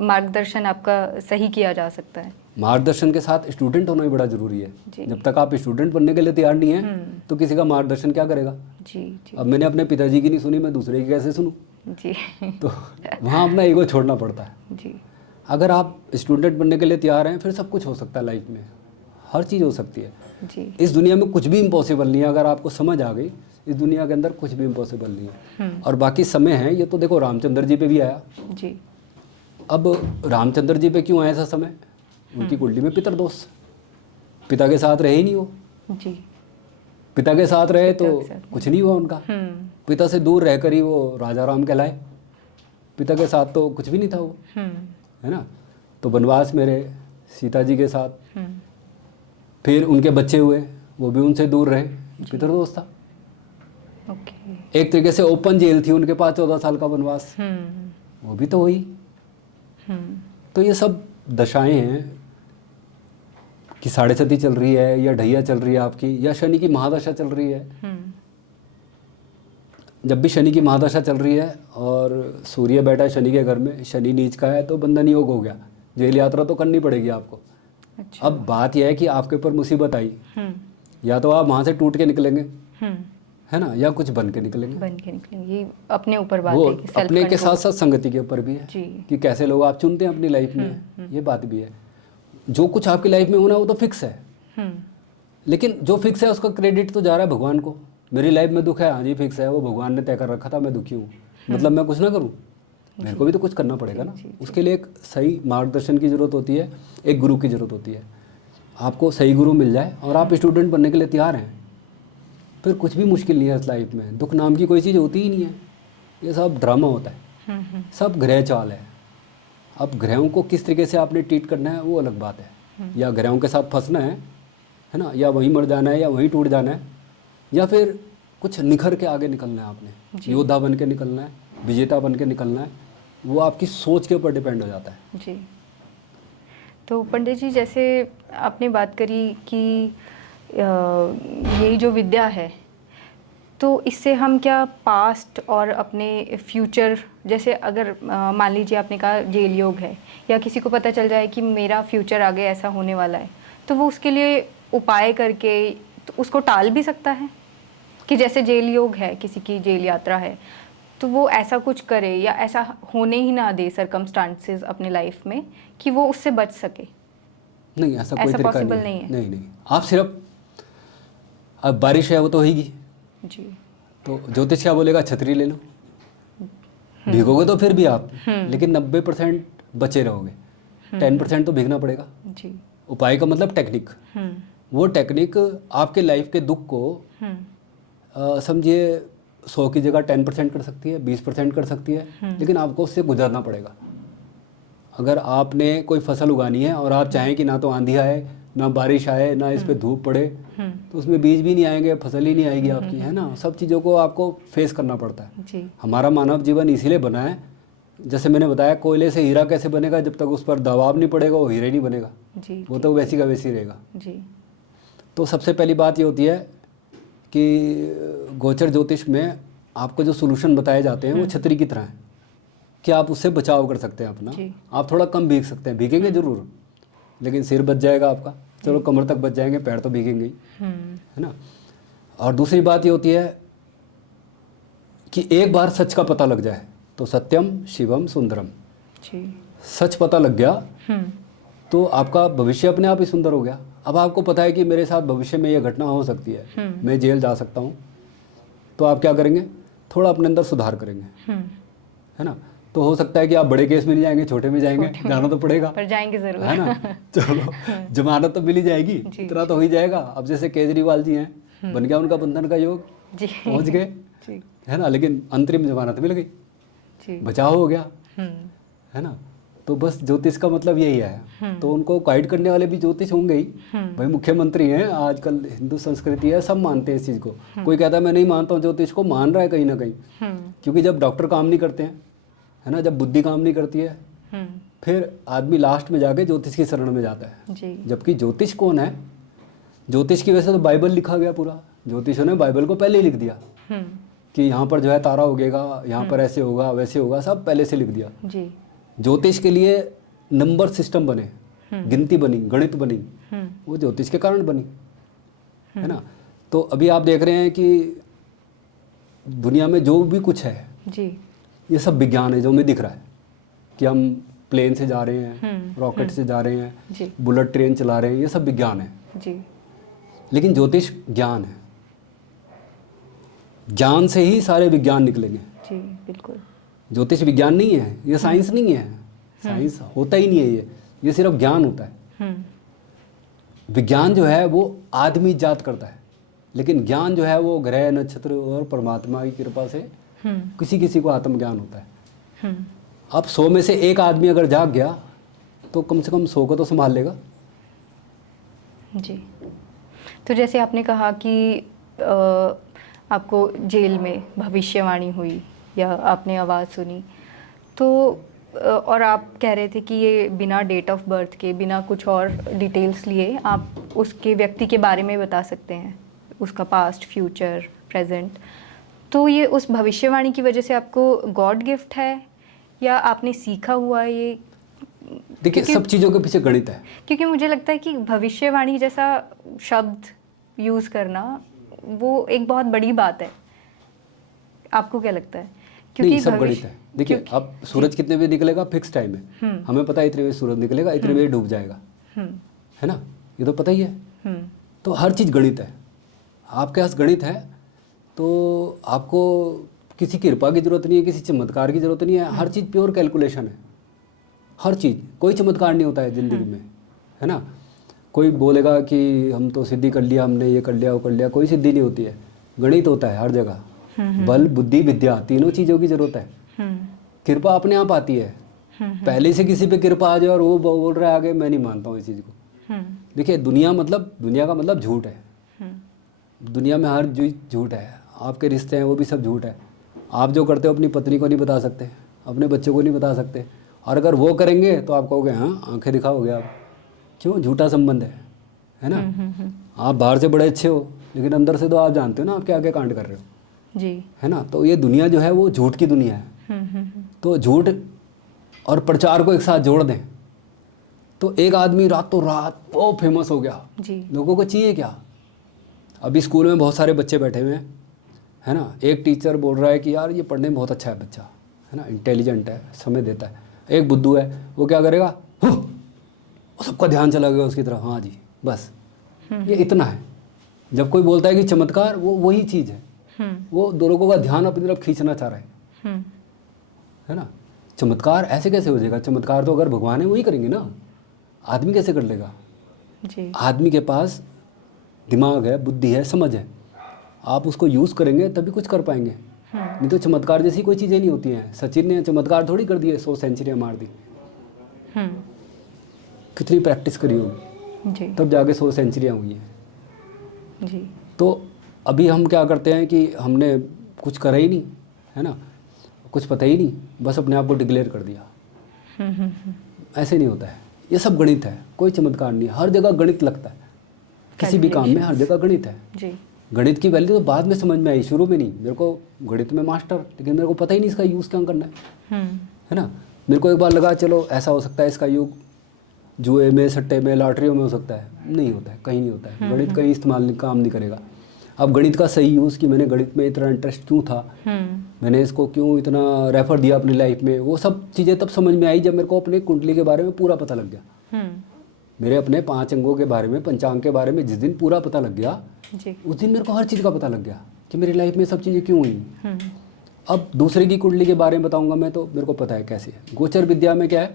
मार्गदर्शन आपका सही किया जा सकता है। मार्गदर्शन के साथ स्टूडेंट होना भी बड़ा जरूरी है। जब तक आप स्टूडेंट बनने के लिए तैयार नहीं है तो किसी का मार्गदर्शन क्या करेगा? जी। अब मैंने अपने पिताजी की नहीं सुनी, मैं दूसरे की कैसे सुनूं? जी। तो वहाँ अपना ईगो छोड़ना पड़ता है जी। अगर आप स्टूडेंट बनने के लिए तैयार हैं फिर सब कुछ हो सकता है लाइफ में, हर चीज़ हो सकती है जी। इस दुनिया में कुछ भी इम्पॉसिबल नहीं है। अगर आपको समझ आ गई इस दुनिया के अंदर कुछ भी इम्पॉसिबल नहीं है। और बाकी समय है, ये तो देखो रामचंद्र जी पे भी आया जी। अब रामचंद्र जी पे क्यों आया ऐसा समय? उनकी कुंडली में पितृदोष, पिता के साथ रहे ही नहीं वो जी। पिता के साथ रहे तो कुछ नहीं हुआ उनका। पिता से दूर रहकर ही वो राजा राम कहलाए। पिता के साथ तो कुछ भी नहीं था वो, है ना। तो वनवास में रहे सीता जी के साथ, फिर उनके बच्चे हुए, वो भी उनसे दूर रहे, पितृदोष था। एक तरीके से ओपन जेल थी उनके पास, 14 साल का वनवास, वो भी तो हुई। तो ये सब दशाएं हैं कि 7.5 चल रही है या ढैया चल रही है आपकी, या शनि की महादशा चल रही है। जब भी शनि की महादशा चल रही है और सूर्य बैठा है शनि के घर में, शनि नीच का है, तो बंधन योग हो गया, जेल यात्रा तो करनी पड़ेगी आपको। अच्छा। अब बात यह है कि आपके ऊपर मुसीबत आई, या तो आप वहाँ से टूट के निकलेंगे, है ना, या कुछ बन के निकलेंगे। ये अपने ऊपर बात है कि अपने के साथ साथ संगति के ऊपर भी है कि कैसे लोग आप चुनते हैं अपनी लाइफ में, ये बात भी है। जो कुछ आपकी लाइफ में होना वो तो फिक्स है, लेकिन जो फिक्स है उसका क्रेडिट तो जा रहा है भगवान को। मेरी लाइफ में दुख है, हाँ जी फिक्स है, वो भगवान ने तय कर रखा था, मैं दुखी हूँ, मतलब मैं कुछ ना करूँ, मेरे को भी तो कुछ करना पड़ेगा ना। उसके लिए एक सही मार्गदर्शन की ज़रूरत होती है, एक गुरु की ज़रूरत होती है। आपको सही गुरु मिल जाए और आप स्टूडेंट बनने के लिए तैयार हैं, फिर कुछ भी मुश्किल नहीं है इस लाइफ में। दुख नाम की कोई चीज़ होती ही नहीं है, ये सब ड्रामा होता है, सब ग्रह चाल है। अब ग्रहों को किस तरीके से आपने ट्रीट करना है वो अलग बात है, या ग्रहों के साथ फंसना है ना, या वहीं मर जाना है, या वहीं टूट जाना है, या फिर कुछ निखर के आगे निकलना है आपने, योद्धा बन के निकलना है, विजेता बन के निकलना है, वो आपकी सोच के ऊपर डिपेंड हो जाता है जी। तो पंडित जी, जैसे आपने बात करी कि यही जो विद्या है, तो इससे हम क्या पास्ट और अपने फ्यूचर, जैसे अगर मान लीजिए आपने कहा जेल योग है, या किसी को पता चल जाए कि मेरा फ्यूचर आगे ऐसा होने वाला है, तो वो उसके लिए उपाय करके तो उसको टाल भी सकता है कि जैसे जेल योग है, किसी की जेल यात्रा है, तो वो ऐसा कुछ करे या ऐसा होने ही ना दे सर्कमस्टांसेस अपने लाइफ में कि वो उससे बच सके? नहीं, ऐसा कोई तरीका नहीं है। नहीं, आप सिर्फ, अब बारिश है वो तो होगी जी, तो ज्योतिष क्या बोलेगा? छतरी ले लो, भीगोगे तो फिर भी आप, लेकिन 90% बचे रहोगे, 10% तो भीगना पड़ेगा जी। उपाय का मतलब टेक्निक, वो टेक्निक आपके लाइफ के दुख को समझिए 100 की जगह 10% कर सकती है, 20% कर सकती है, लेकिन आपको उससे गुजरना पड़ेगा। अगर आपने कोई फसल उगानी है और आप चाहें कि ना तो आंधी आए, ना बारिश आए, ना इस पे धूप पड़े, तो उसमें बीज भी नहीं आएंगे, फसल ही नहीं आएगी आपकी, है ना। सब चीज़ों को आपको फेस करना पड़ता है जी। हमारा मानव जीवन इसीलिए बना है, जैसे मैंने बताया, कोयले से हीरा कैसे बनेगा? जब तक उस पर दबाव नहीं पड़ेगा वो हीरा नहीं बनेगा जी, वो तो वैसी का वैसी रहेगा जी। तो सबसे पहली बात ये होती है कि गोचर ज्योतिष में आपको जो सोल्यूशन बताए जाते हैं वो छतरी की तरह है। कि आप उससे बचाव कर सकते हैं अपना। जी। आप थोड़ा कम भीग सकते हैं, भीगेंगे जरूर, लेकिन सिर बच जाएगा आपका, चलो कमर तक बच जाएंगे, पैर तो भीगेंगे ही, है ना। और दूसरी बात ये होती है कि एक बार सच का पता लग जाए तो सत्यम शिवम सुंदरम, जी। सच पता लग गया तो आपका भविष्य अपने आप ही सुंदर हो गया। अब आपको पता है कि मेरे साथ भविष्य में यह घटना हो सकती है, मैं जेल जा सकता हूँ, तो आप क्या करेंगे, थोड़ा अपने अंदर सुधार करेंगे, है ना। तो हो सकता है कि आप बड़े केस में नहीं जाएंगे, छोटे में जाएंगे, जाना तो पड़ेगा, पर जाएंगे जरूर, है ना। चलो जमानत तो मिल ही जाएगी, इतना तो हो ही जाएगा। अब जैसे केजरीवाल जी हैं, बन गया उनका बंधन का योग, जी। पहुंच गए, जी। है ना, लेकिन अंतरिम जमानत मिल गई, जी। बचाव हो गया, है ना। तो बस ज्योतिष का मतलब यही है। तो उनको गाइड करने वाले भी ज्योतिष होंगे ही, भाई मुख्यमंत्री हैं, आजकल हिंदू संस्कृति है, सब मानते हैं इस चीज़ को। कोई कहता है मैं नहीं मानता हूँ ज्योतिष को, मान रहा है कहीं ना कहीं, क्योंकि जब डॉक्टर काम नहीं करते हैं, है ना, जब बुद्धि काम नहीं करती है, फिर आदमी लास्ट में जाके ज्योतिष की शरण में जाता है। जी। जबकि ज्योतिष कौन है, ज्योतिष की वजह से तो बाइबल लिखा गया पूरा, ज्योतिषों ने बाइबल को पहले ही लिख दिया कि यहाँ पर जो है तारा उगेगा, यहाँ पर ऐसे होगा वैसे होगा, सब पहले से लिख दिया। जी। ज्योतिष के लिए नंबर सिस्टम बने, गिनती बनी, गणित बनी, वो ज्योतिष के कारण बनी, है ना। तो अभी आप देख रहे हैं कि दुनिया में जो भी कुछ है जी। ये सब विज्ञान है, जो हमें दिख रहा है कि हम प्लेन से जा रहे हैं, रॉकेट से जा रहे हैं, जी। बुलेट ट्रेन चला रहे हैं, ये सब विज्ञान है। जी। लेकिन ज्योतिष ज्ञान है, ज्ञान से ही सारे विज्ञान निकलेंगे। जी बिल्कुल। ज्योतिष विज्ञान नहीं है, ये साइंस नहीं है, साइंस होता ही नहीं है, ये सिर्फ ज्ञान होता है। विज्ञान जो है वो आदमी जात करता है, लेकिन ज्ञान जो है वो ग्रह नक्षत्र और परमात्मा की कृपा से किसी किसी को आत्मज्ञान होता है। अब 100 में से एक आदमी अगर जाग गया तो कम से कम 100 को तो संभाल लेगा। जी। तो जैसे आपने कहा कि आपको जेल में भविष्यवाणी हुई या आपने आवाज़ सुनी, तो और आप कह रहे थे कि ये बिना डेट ऑफ बर्थ के, बिना कुछ और डिटेल्स लिए आप उसके व्यक्ति के बारे में बता सकते हैं, उसका पास्ट, फ्यूचर, प्रेजेंट। तो ये उस भविष्यवाणी की वजह से आपको गॉड गिफ्ट है या आपने सीखा हुआ है ये? देखिए सब चीज़ों के पीछे गणित है। क्योंकि मुझे लगता है कि भविष्यवाणी जैसा शब्द यूज़ करना वो एक बहुत बड़ी बात है। आपको क्या लगता है? नहीं, सब गणित है। देखिए अब सूरज कितने बजे निकलेगा फिक्स टाइम है, हमें पता है इतने बजे सूरज निकलेगा, इतने बजे डूब जाएगा, है ना, ये तो पता ही है। तो हर चीज़ गणित है। आपके पास गणित है तो आपको किसी कृपा की जरूरत नहीं है, किसी चमत्कार की जरूरत नहीं है, हर चीज़ प्योर कैलकुलेशन है। हर चीज़, कोई चमत्कार नहीं होता है ज़िंदगी में, है ना। कोई बोलेगा कि हम तो सिद्धि कर लिया, हमने ये कर लिया वो कर लिया, कोई सिद्धि नहीं होती है। गणित होता है हर जगह, बल बुद्धि विद्या, तीनों चीज़ों की ज़रूरत है। कृपा अपने आप आती है, पहले से किसी पे कृपा आ जाए और वो बोल रहा है आगे, मैं नहीं मानता हूँ इस चीज़ को। देखिए दुनिया का मतलब झूठ है। दुनिया में हर चीज़ झूठ है, आपके रिश्ते हैं वो भी सब झूठ है। आप जो करते हो अपनी पत्नी को नहीं बता सकते, अपने बच्चों को नहीं बता सकते, और अगर वो करेंगे तो आप कहोगे हाँ आंखें दिखाओगे आप, क्यों, झूठा संबंध है ना। आप बाहर से बड़े अच्छे हो लेकिन अंदर से तो आप जानते हो ना आप क्या क्या कांड कर रहे हो जी, है ना। तो ये दुनिया जो है वो झूठ की दुनिया है। तो झूठ और प्रचार को एक साथ जोड़ दें तो एक आदमी रातों रात वो फेमस हो गया जी। लोगों को चाहिए क्या। अभी स्कूल में बहुत सारे बच्चे बैठे हुए हैं, है ना। एक टीचर बोल रहा है कि यार ये पढ़ने में बहुत अच्छा है बच्चा, है ना, इंटेलिजेंट है, समय देता है। एक बुद्धू है, वो क्या करेगा, वो सबका ध्यान चला गया उसकी तरफ, हाँ जी बस ये इतना है। जब कोई बोलता है कि चमत्कार, वो वही चीज़ है, वो दो लोगों का ध्यान अपनी तरफ खींचना चाह रहा है ना। चमत्कार ऐसे कैसे हो जाएगा, चमत्कार तो अगर भगवान है वही करेंगे ना, आदमी कैसे कर लेगा जी। आदमी के पास दिमाग है, बुद्धि है, समझ है, आप उसको यूज़ करेंगे तभी कुछ कर पाएंगे। नहीं तो चमत्कार जैसी कोई चीज़ें नहीं होती हैं। सचिन ने चमत्कार थोड़ी कर दिए, 100 सेंचुरियाँ मार दी, कितनी प्रैक्टिस करी होगी जी। तब जाके 100 सेंचुरियाँ हुई हैं जी। तो अभी हम क्या करते हैं कि हमने कुछ करा ही नहीं, है ना, कुछ पता ही नहीं, बस अपने आप को डिक्लेयर कर दिया। ऐसे नहीं होता है, ये सब गणित है, कोई चमत्कार नहीं है। हर जगह गणित लगता है, किसी भी काम में हर जगह गणित है जी। गणित की वैल्यू तो बाद में समझ में आई, शुरू में नहीं। मेरे को गणित में मास्टर, लेकिन मेरे को पता ही नहीं इसका यूज़ क्या करना है है ना। मेरे को एक बार लगा चलो ऐसा हो सकता है इसका योग जुए में, सट्टे में, लॉटरियों में हो सकता है, नहीं होता है, कहीं नहीं होता है। गणित कहीं इस्तेमाल काम नहीं करेगा। अब गणित का सही यूज़ कि मैंने गणित में इतना इंटरेस्ट क्यों था, मैंने इसको क्यों इतना रेफर दिया अपनी लाइफ में, वो सब चीज़ें तब समझ में आई जब मेरे को अपने कुंडली के बारे में पूरा पता लग गया। मेरे अपने 5 अंगों के बारे में, पंचांग के बारे में जिस दिन पूरा पता लग गया उस दिन मेरे को हर चीज़ का पता लग गया कि मेरी लाइफ में सब चीज़ें क्यों हुई। अब दूसरे की कुंडली के बारे में बताऊंगा मैं, तो मेरे को पता है कैसे है। गोचर विद्या में क्या है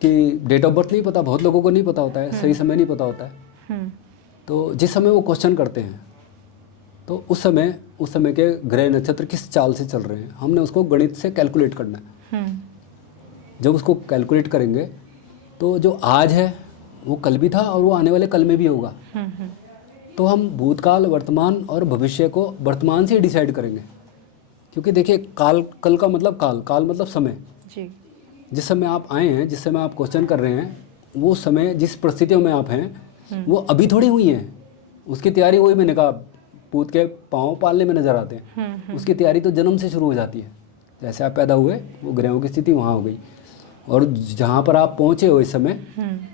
कि डेट ऑफ बर्थ नहीं पता, बहुत लोगों को नहीं पता होता है, सही समय नहीं पता होता है। तो जिस समय वो क्वेश्चन करते हैं तो उस समय के ग्रह नक्षत्र किस चाल से चल रहे हैं, हमने उसको गणित से कैलकुलेट करना है। जब उसको कैलकुलेट करेंगे तो जो आज है वो कल भी था और वो आने वाले कल में भी होगा। तो हम भूतकाल, वर्तमान और भविष्य को वर्तमान से डिसाइड करेंगे, क्योंकि देखिए कल का मतलब काल मतलब समय जी। जिस समय आप आए हैं, जिस समय आप क्वेश्चन कर रहे हैं, वो समय जिस परिस्थितियों में आप हैं वो अभी थोड़ी हुई हैं। उसकी तैयारी, वही मैंने कहा, पूत के पाँव पालने में नजर आते हैं। उसकी तैयारी तो जन्म से शुरू हो जाती है। जैसे आप पैदा हुए वो ग्रहों की स्थिति वहाँ हो गई, और जहाँ पर आप पहुँचे हो इस समय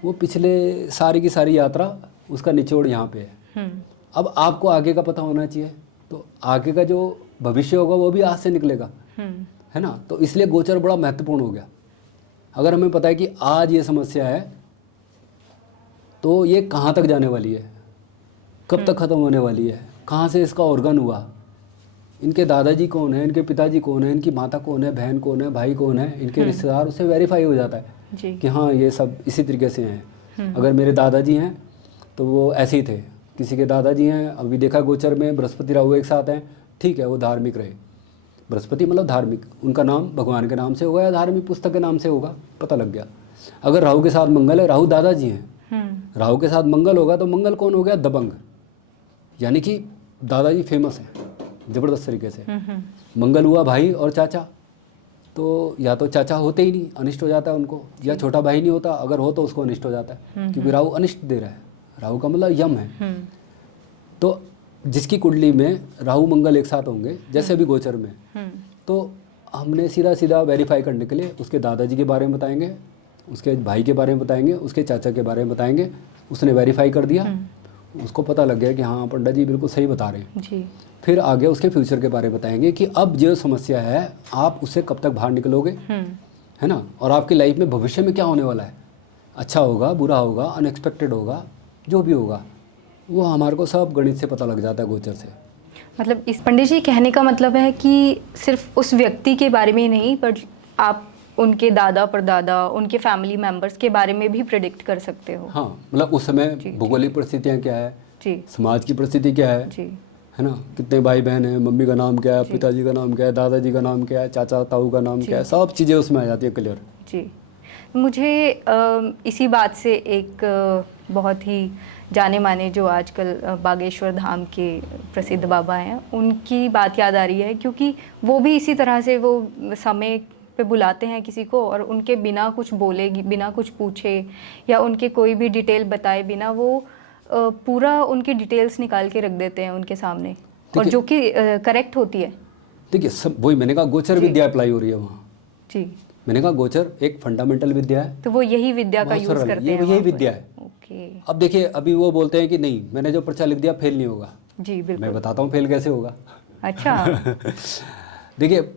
वो पिछले सारी की सारी यात्रा, उसका निचोड़ यहाँ पे है। अब आपको आगे का पता होना चाहिए, तो आगे का जो भविष्य होगा वो भी आज से निकलेगा, है ना। तो इसलिए गोचर बड़ा महत्वपूर्ण हो गया। अगर हमें पता है कि आज ये समस्या है तो ये कहाँ तक जाने वाली है, कब तक ख़त्म होने वाली है, कहाँ से इसका ऑर्गन हुआ, इनके दादाजी कौन है, इनके पिताजी कौन है, इनकी माता कौन है, बहन कौन है, भाई कौन है, इनके रिश्तेदार, उससे वेरीफाई हो जाता है कि हाँ ये सब इसी तरीके से हैं। अगर मेरे दादाजी हैं तो वो ऐसे ही थे, किसी के दादाजी हैं, अभी देखा गोचर में बृहस्पति राहु एक साथ हैं, ठीक है, वो धार्मिक रहे। बृहस्पति मतलब धार्मिक, उनका नाम भगवान के नाम से होगा या धार्मिक पुस्तक के नाम से होगा, पता लग गया। अगर राहु के साथ मंगल है, राहु दादाजी हैं, राहु के साथ मंगल होगा तो मंगल कौन हो गया, दबंग, यानी कि दादाजी फेमस हैं ज़बरदस्त तरीके से। मंगल हुआ भाई और चाचा, तो या तो चाचा होते ही नहीं, अनिष्ट हो जाता है उनको, या छोटा भाई नहीं होता, अगर हो तो उसको अनिष्ट हो जाता है, क्योंकि राहु अनिष्ट दे रहा है। राहु का मतलब यम है। तो जिसकी कुंडली में राहु मंगल एक साथ होंगे, जैसे अभी गोचर में, तो हमने सीधा वेरीफाई करने के लिए उसके दादाजी के बारे में बताएंगे, उसके भाई के बारे में बताएंगे, उसके चाचा के बारे में बताएंगे। उसने वेरीफाई कर दिया, उसको पता लग गया कि हाँ पंडित जी बिल्कुल सही बता रहे हैं जी। फिर आगे उसके फ्यूचर के बारे में बताएंगे कि अब जो समस्या है आप उससे कब तक बाहर निकलोगे, है ना, और आपकी लाइफ में भविष्य में क्या होने वाला है, अच्छा होगा, बुरा होगा, अनएक्सपेक्टेड होगा, जो भी होगा वो हमारे को सब गणित से पता लग जाता है, गोचर से। मतलब इस पंडित जी कहने का मतलब है कि सिर्फ उस व्यक्ति के बारे में ही नहीं, पर आप उनके दादा परदादा, उनके फैमिली मेंबर्स के बारे में भी प्रेडिक्ट कर सकते हो। हाँ, मतलब उस समय भौगोलिक परिस्थितियाँ क्या है जी, समाज की परिस्थिति क्या है जी, है ना, कितने भाई बहन हैं, मम्मी का नाम क्या है, पिताजी का नाम क्या है, दादाजी का नाम क्या है, चाचा ताऊ का नाम क्या है, सब चीज़ें उसमें आ जाती है क्लियर जी। मुझे इसी बात से एक बहुत ही जाने माने जो आजकल बागेश्वर धाम के प्रसिद्ध बाबा हैं, उनकी बात याद आ रही है, क्योंकि वो भी इसी तरह से वो समय पे बुलाते हैं किसी को और उनके बिना कुछ बोले, बिना कुछ पूछे या उनके कोई भी डिटेल बताए बिना वो पूरा उनकी डिटेल्स निकाल के रख देते हैं उनके सामने, और जो कि करेक्ट होती है। देखिए सब वही मैंने कहा, गोचर विद्या अप्लाई हो रही है वहाँ जी। मैंने कहा गोचर एक फंडामेंटल विद्या है, तो वो यही विद्या का यूज़ करते हैं, यही विद्या है। ओके। अब देखिए अभी वो बोलते हैं कि नहीं मैंने जो पर्चा लिख दिया फेल नहीं होगा। जी बिल्कुल। मैं बताता हूँ फेल कैसे होगा। अच्छा। देखिए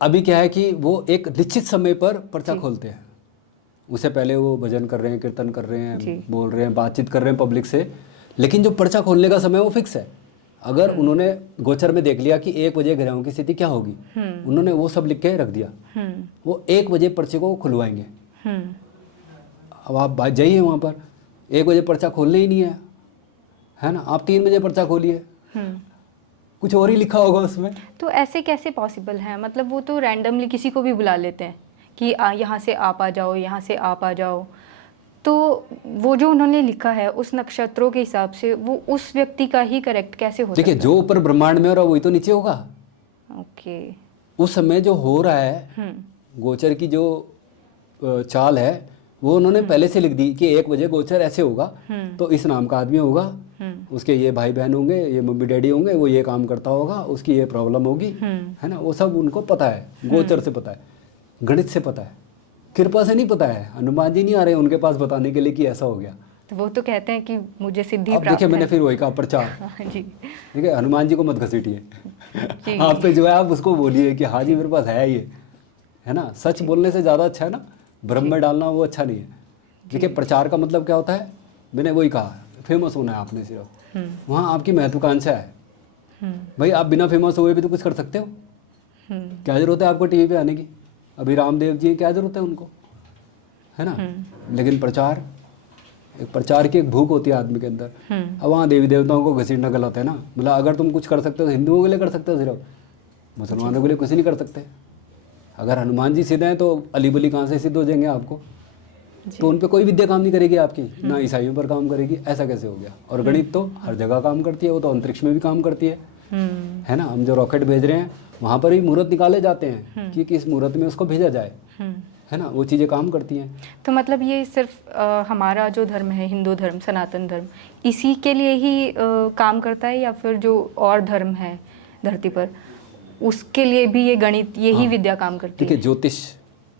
अभी क्या है कि वो एक निश्चित समय पर पर्चा खोलते हैं, उससे पहले वो भजन कर रहे हैं, कीर्तन कर रहे हैं, बोल रहे हैं, बातचीत कर रहे हैं पब्लिक से, लेकिन जो पर्चा खोलने का समय वो फिक्स है। अगर उन्होंने गोचर में देख लिया कि 1 बजे ग्रहों की स्थिति क्या होगी, उन्होंने वो सब लिख के रख दिया, वो 1 बजे पर्चे को खुलवाएंगे। अब आप बात जाइए वहाँ पर, 1 बजे पर्चा खोलना ही नहीं है ना, आप 3 बजे पर्चा खोलिए, कुछ और ही लिखा होगा उसमें। तो ऐसे कैसे पॉसिबल है? मतलब वो तो रैंडमली किसी को भी बुला लेते हैं कि यहाँ से आप आ जाओ, यहाँ से आप आ जाओ, तो वो जो उन्होंने लिखा है उस नक्षत्रों के हिसाब से वो उस व्यक्ति का ही करेक्ट कैसे हो सकता है? देखिए जो ऊपर ब्रह्मांड में हो रहा है वही तो नीचे होगा। ओके। उस समय जो हो रहा है गोचर की जो चाल है वो उन्होंने पहले से लिख दी कि 1 बजे गोचर ऐसे होगा, तो इस नाम का आदमी होगा, उसके ये भाई बहन होंगे, ये मम्मी डैडी होंगे, वो ये काम करता होगा, उसकी ये प्रॉब्लम होगी, है ना, वो सब उनको पता है, गोचर से पता है। गणित से पता है, कृपा से नहीं पता है। हनुमान जी नहीं आ रहे उनके पास बताने के लिए कि ऐसा हो गया। तो वो तो कहते हैं कि मुझे सिद्धि अब प्राप्त देखिए मैंने है। फिर वही कहा प्रचार। हाँ जी ठीक है, हनुमान जी को मत घसीटिए। जी आप पे जो है आप उसको बोलिए कि हाँ जी मेरे पास है ये, है ना। सच बोलने से ज़्यादा अच्छा है ना, भ्रम में डालना वो अच्छा नहीं है। देखिए प्रचार का मतलब क्या होता है, मैंने वही कहा, फेमस होना है आपने सिर्फ, वहाँ आपकी महत्वाकांक्षा है। भाई आप बिना फेमस हुए भी तो कुछ कर सकते हो। क्या जरूरत है आपको टीवी पे आने की? अभी रामदेव जी क्या जरूरत है उनको, है ना। लेकिन प्रचार, एक प्रचार की एक भूख होती है आदमी के अंदर। अब वहाँ देवी देवताओं को घसीटना गलत है ना। मतलब अगर तुम कुछ कर सकते हो तो हिंदुओं के लिए कर सकते हो सिर्फ, मुसलमानों के लिए कुछ नहीं कर सकते। अगर हनुमान जी सिद्ध हैं तो अली बली कहाँ से सिद्ध हो जाएंगे आपको? तो उन पे कोई विद्या काम नहीं करेगी आपकी, ना ईसाइयों पर काम करेगी। ऐसा कैसे हो गया? और गणित तो हर जगह काम करती है, वो तो अंतरिक्ष में भी काम करती है ना। हम जो रॉकेट भेज रहे हैं वहाँ पर भी मुहूर्त निकाले जाते हैं कि किस मुहूर्त में उसको भेजा जाए, है ना। वो चीज़ें काम करती हैं। तो मतलब ये सिर्फ हमारा जो धर्म है, हिंदू धर्म, सनातन धर्म, इसी के लिए ही काम करता है, या फिर जो और धर्म है धरती पर उसके लिए भी ये गणित, यही हाँ, विद्या काम करती है? देखिए ज्योतिष,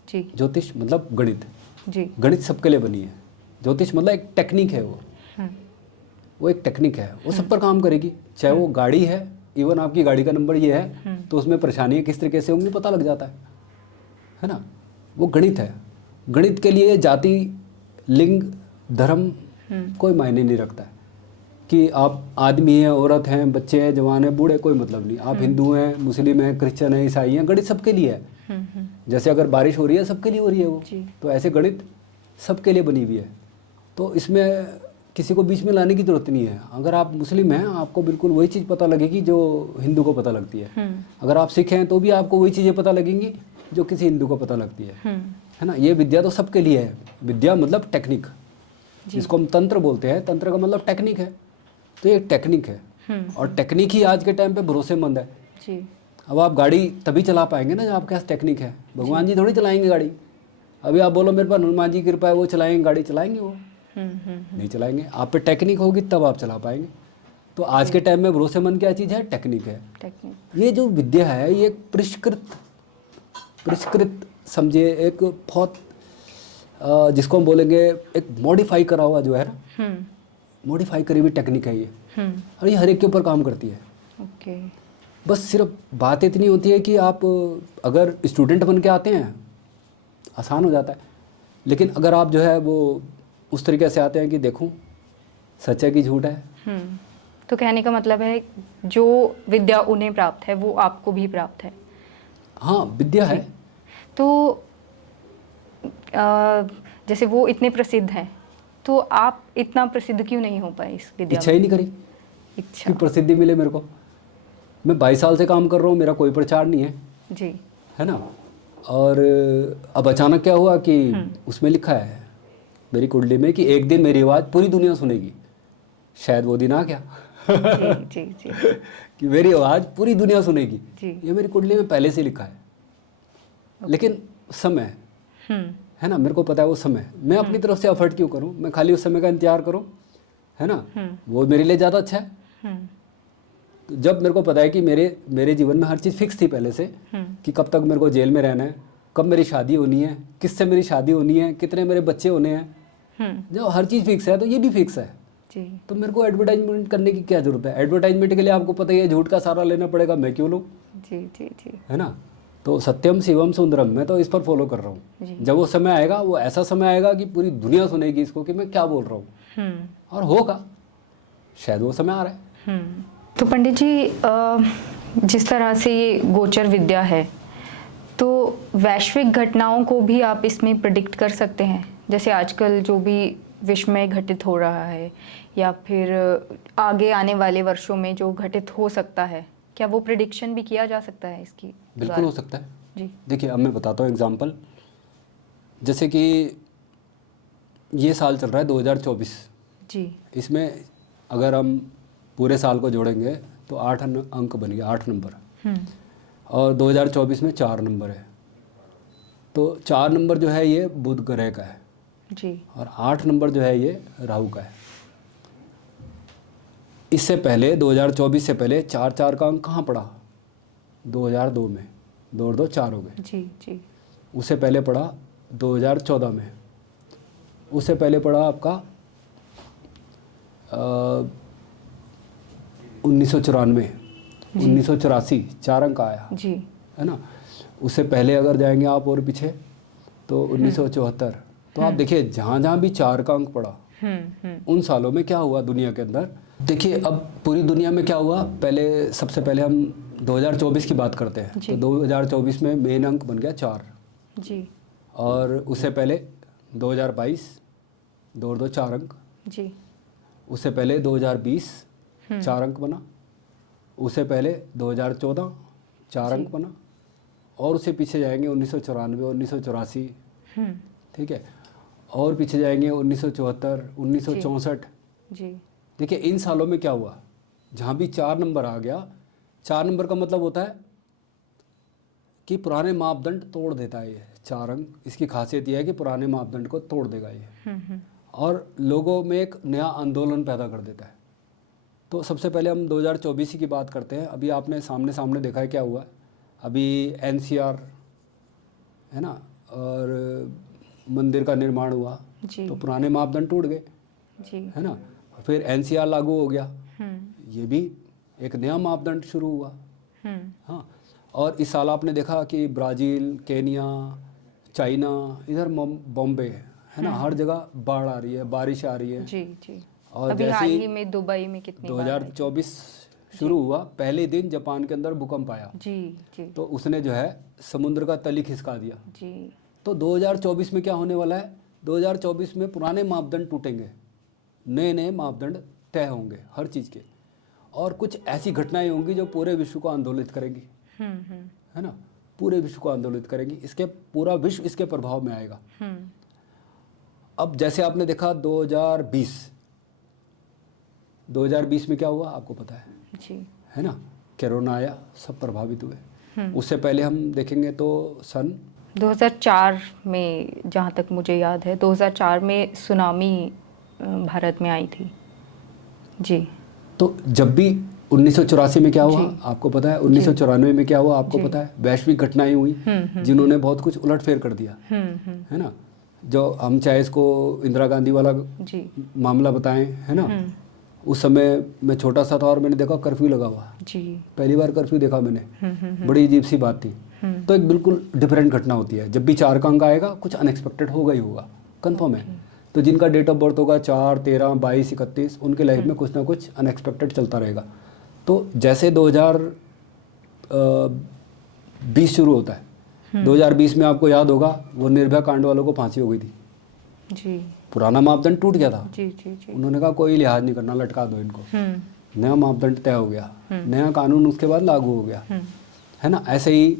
जी ज्योतिष मतलब गणित, जी गणित सबके लिए बनी है। ज्योतिष मतलब एक टेक्निक है, वो एक टेक्निक है, वो सब पर काम करेगी। चाहे वो गाड़ी है, इवन आपकी गाड़ी का नंबर ये है तो उसमें परेशानियाँ किस तरीके से होंगी पता लग जाता है ना। वो गणित है। गणित के लिए जाति, लिंग, धर्म कोई मायने नहीं रखता है कि आप आदमी हैं, औरत हैं, बच्चे हैं, जवान हैं, बूढ़े, कोई मतलब नहीं। आप हिंदू हैं, मुस्लिम हैं, क्रिश्चियन हैं, ईसाई हैं, गणित सबके लिए है। जैसे अगर बारिश हो रही है सबके लिए हो रही है वो, तो ऐसे गणित सबके लिए बनी हुई है। तो इसमें किसी को बीच में लाने की जरूरत नहीं है। अगर आप मुस्लिम हैं आपको बिल्कुल वही चीज़ पता लगेगी जो हिंदू को पता लगती है। अगर आप सिख हैं तो भी आपको वही चीज़ें पता लगेंगी जो किसी हिंदू को पता लगती है ना। ये विद्या तो सबके लिए है। विद्या मतलब टेक्निक, जिसको हम तंत्र बोलते हैं। तंत्र का मतलब टेक्निक है। तो ये टेक्निक है, और टेक्निक ही आज के टाइम पे भरोसेमंद है जी। अब आप गाड़ी तभी चला पाएंगे ना जब आपके पास टेक्निक है। भगवान जी थोड़ी चलाएंगे गाड़ी। अभी आप बोलो मेरे पास हनुमान जी की कृपा है वो चलाएंगे गाड़ी, चलाएंगे वो? नहीं चलाएंगे। आप पे टेक्निक होगी तब आप चला पाएंगे। तो आज के टाइम में भरोसेमंद क्या चीज़ है? टेक्निक है। टेक्निक। ये जो विद्या है ये एक परिष्कृत समझिए, एक बहुत जिसको हम बोलेंगे एक मॉडिफाई करा हुआ जो है ना, मॉडिफाई करी हुई टेक्निक है ये। और ये हर एक के ऊपर काम करती है। ओके। बस सिर्फ बात इतनी होती है कि आप अगर स्टूडेंट बन के आते हैं आसान हो जाता है। लेकिन अगर आप जो है वो उस तरीके से आते हैं कि देखूं सच है कि झूठ है। तो कहने का मतलब है जो विद्या उन्हें प्राप्त है वो आपको भी प्राप्त है। हाँ विद्या है। तो जैसे वो इतने प्रसिद्ध हैं तो आप इतना प्रसिद्ध क्यों नहीं हो पाए इस विद्या इच्छा ही नहीं करी इच्छा कि प्रसिद्धि मिले मेरे को। मैं 22 साल से काम कर रहा हूँ, मेरा कोई प्रचार नहीं है, जी, है ना। और अब अचानक क्या हुआ कि उसमें लिखा है मेरी कुंडली में कि एक दिन मेरी आवाज़ पूरी दुनिया सुनेगी। शायद वो दिन आ गया जी जी जी कि मेरी आवाज़ पूरी दुनिया सुनेगी। जी। ये मेरी कुंडली में पहले से लिखा है। लेकिन समय है ना, मेरे को पता है वो समय, मैं अपनी तरफ से एफर्ट क्यों करूं? मैं खाली उस समय का इंतजार करूं, है ना। वो मेरे लिए ज़्यादा अच्छा है। तो जब मेरे को पता है कि मेरे जीवन में हर चीज़ फिक्स थी पहले से कि कब तक मेरे को जेल में रहना है, कब मेरी शादी होनी है, किससे मेरी शादी होनी है, कितने मेरे बच्चे होने हैं, जब हर चीज़ फिक्स है तो ये भी फिक्स है। जी। तो मेरे को एडवर्टाइजमेंट करने की क्या ज़रूरत है? एडवर्टाइजमेंट के लिए आपको पता ही है झूठ का सहारा लेना पड़ेगा, मैं क्यों लूँ? जी जी जी। है ना। तो सत्यम शिवम सुंदरम, मैं तो इस पर फॉलो कर रहा हूँ। जब वो समय आएगा, वो ऐसा समय आएगा कि पूरी दुनिया सुनेगी इसको कि मैं क्या बोल रहा हूँ, और होगा। शायद वो समय आ रहा है। तो पंडित जी, जिस तरह से ये गोचर विद्या है तो वैश्विक घटनाओं को भी आप इसमें प्रेडिक्ट कर सकते हैं? जैसे आजकल जो भी विश्व में घटित हो रहा है या फिर आगे आने वाले वर्षों में जो घटित हो सकता है, क्या वो प्रेडिक्शन भी किया जा सकता है इसकी? बिल्कुल हो सकता है जी। देखिए अब मैं बताता हूँ एग्जांपल। जैसे कि ये साल चल रहा है 2024 जी। इसमें अगर हम पूरे साल को जोड़ेंगे तो 8 अंक बन गया, 8 नंबर। और 2024 में 4 नंबर है। तो 4 नंबर जो है ये बुध ग्रह का है जी। और 8 नंबर जो है ये राहु का है। इससे पहले 2024 से पहले 4 4 का अंक कहाँ पड़ा? 2002 में 2 और 2 4 हो गए। जी जी। उससे पहले पड़ा 2014 में, उससे पहले पड़ा आपका 1994, 1984, 4 अंक आया जी। है ना। उससे पहले अगर जाएंगे आप और पीछे तो 1974। तो आप देखिए जहाँ जहाँ भी 4 का अंक पड़ा उन सालों में क्या हुआ दुनिया के अंदर। देखिए अब पूरी दुनिया में क्या हुआ, पहले सबसे पहले हम 2024 की बात करते हैं। जी। तो 2024 में मेन अंक बन गया 4। जी। और उससे पहले 2022 2 और 2 4 अंक। जी। उससे उससे पहले 2020 4 अंक बना। उससे पहले 2014 4 अंक बना। और उससे पीछे जाएंगे 1994, 1984, ठीक है। और पीछे जाएंगे 1974, 1964। जी। देखिए इन सालों में क्या हुआ, जहाँ भी 4 नंबर आ गया, 4 नंबर का मतलब होता है कि पुराने मापदंड तोड़ देता है ये 4 अंक। इसकी खासियत यह है कि पुराने मापदंड को तोड़ देगा ये और लोगों में एक नया आंदोलन पैदा कर देता है। तो सबसे पहले हम 2024 की बात करते हैं। अभी आपने सामने सामने देखा है क्या हुआ। अभी एनसीआर है ना, और मंदिर का निर्माण हुआ जी। तो पुराने मापदंड टूट गए जी। है ना। फिर एनसीआर लागू हो गया, ये भी एक नया मापदंड शुरू हुआ। हाँ, और इस साल आपने देखा कि ब्राज़ील, केनिया, चाइना, इधर बॉम्बे है ना, हर जगह बाढ़ आ रही है, बारिश आ रही है। जी। जी। और अभी जैसे हाल ही ही में दुबई में कितनी बार आई थी। 2024 शुरू हुआ, पहले दिन जापान के अंदर भूकंप आया। जी। जी। तो उसने जो है समुद्र का तल ही खिसका दिया। जी। तो 2024 में क्या होने वाला है, 2024 में पुराने मापदंड टूटेंगे, नए नए मापदंड तय होंगे हर चीज़ के। और कुछ ऐसी घटनाएं होंगी जो पूरे विश्व को आंदोलित करेंगी, है ना, पूरे विश्व को आंदोलित करेंगी। इसके पूरा विश्व इसके प्रभाव में आएगा। अब जैसे आपने देखा 2020 में क्या हुआ आपको पता है जी। है ना, कोरोना आया, सब प्रभावित हुए। उससे पहले हम देखेंगे तो सन 2004 में, जहाँ तक मुझे याद है, 2004 में सुनामी भारत में आई थी। जी। तो जब भी 1984 में क्या हुआ जी। आपको पता है, 1994 में क्या हुआ आपको जी। पता है, वैश्विक घटनाएं हुई जिन्होंने बहुत कुछ उलटफेर कर दिया, है ना। जो हम चाहे इसको इंदिरा गांधी वाला जी। मामला बताएं, है ना। उस समय मैं छोटा सा था और मैंने देखा कर्फ्यू लगा हुआ, जी। पहली बार कर्फ्यू देखा मैंने, बड़ी अजीब सी बात थी। तो एक बिल्कुल डिफरेंट घटना होती है, जब भी 4 का अंक आएगा कुछ अनएक्सपेक्टेड होगा ही होगा, कंफर्म है। तो जिनका डेट ऑफ बर्थ होगा 4, 13, 22, 31, उनके लाइफ में कुछ ना कुछ अनएक्सपेक्टेड चलता रहेगा। तो जैसे 2020 शुरू होता है, 2020 में आपको याद होगा वो निर्भया कांड वालों को फांसी हो गई थी। जी। पुराना मापदंड टूट गया था। जी। जी। जी। उन्होंने कहा कोई लिहाज नहीं करना, लटका दो इनको। नया मापदंड तय हो गया, नया कानून उसके बाद लागू हो गया, है ना। ऐसे ही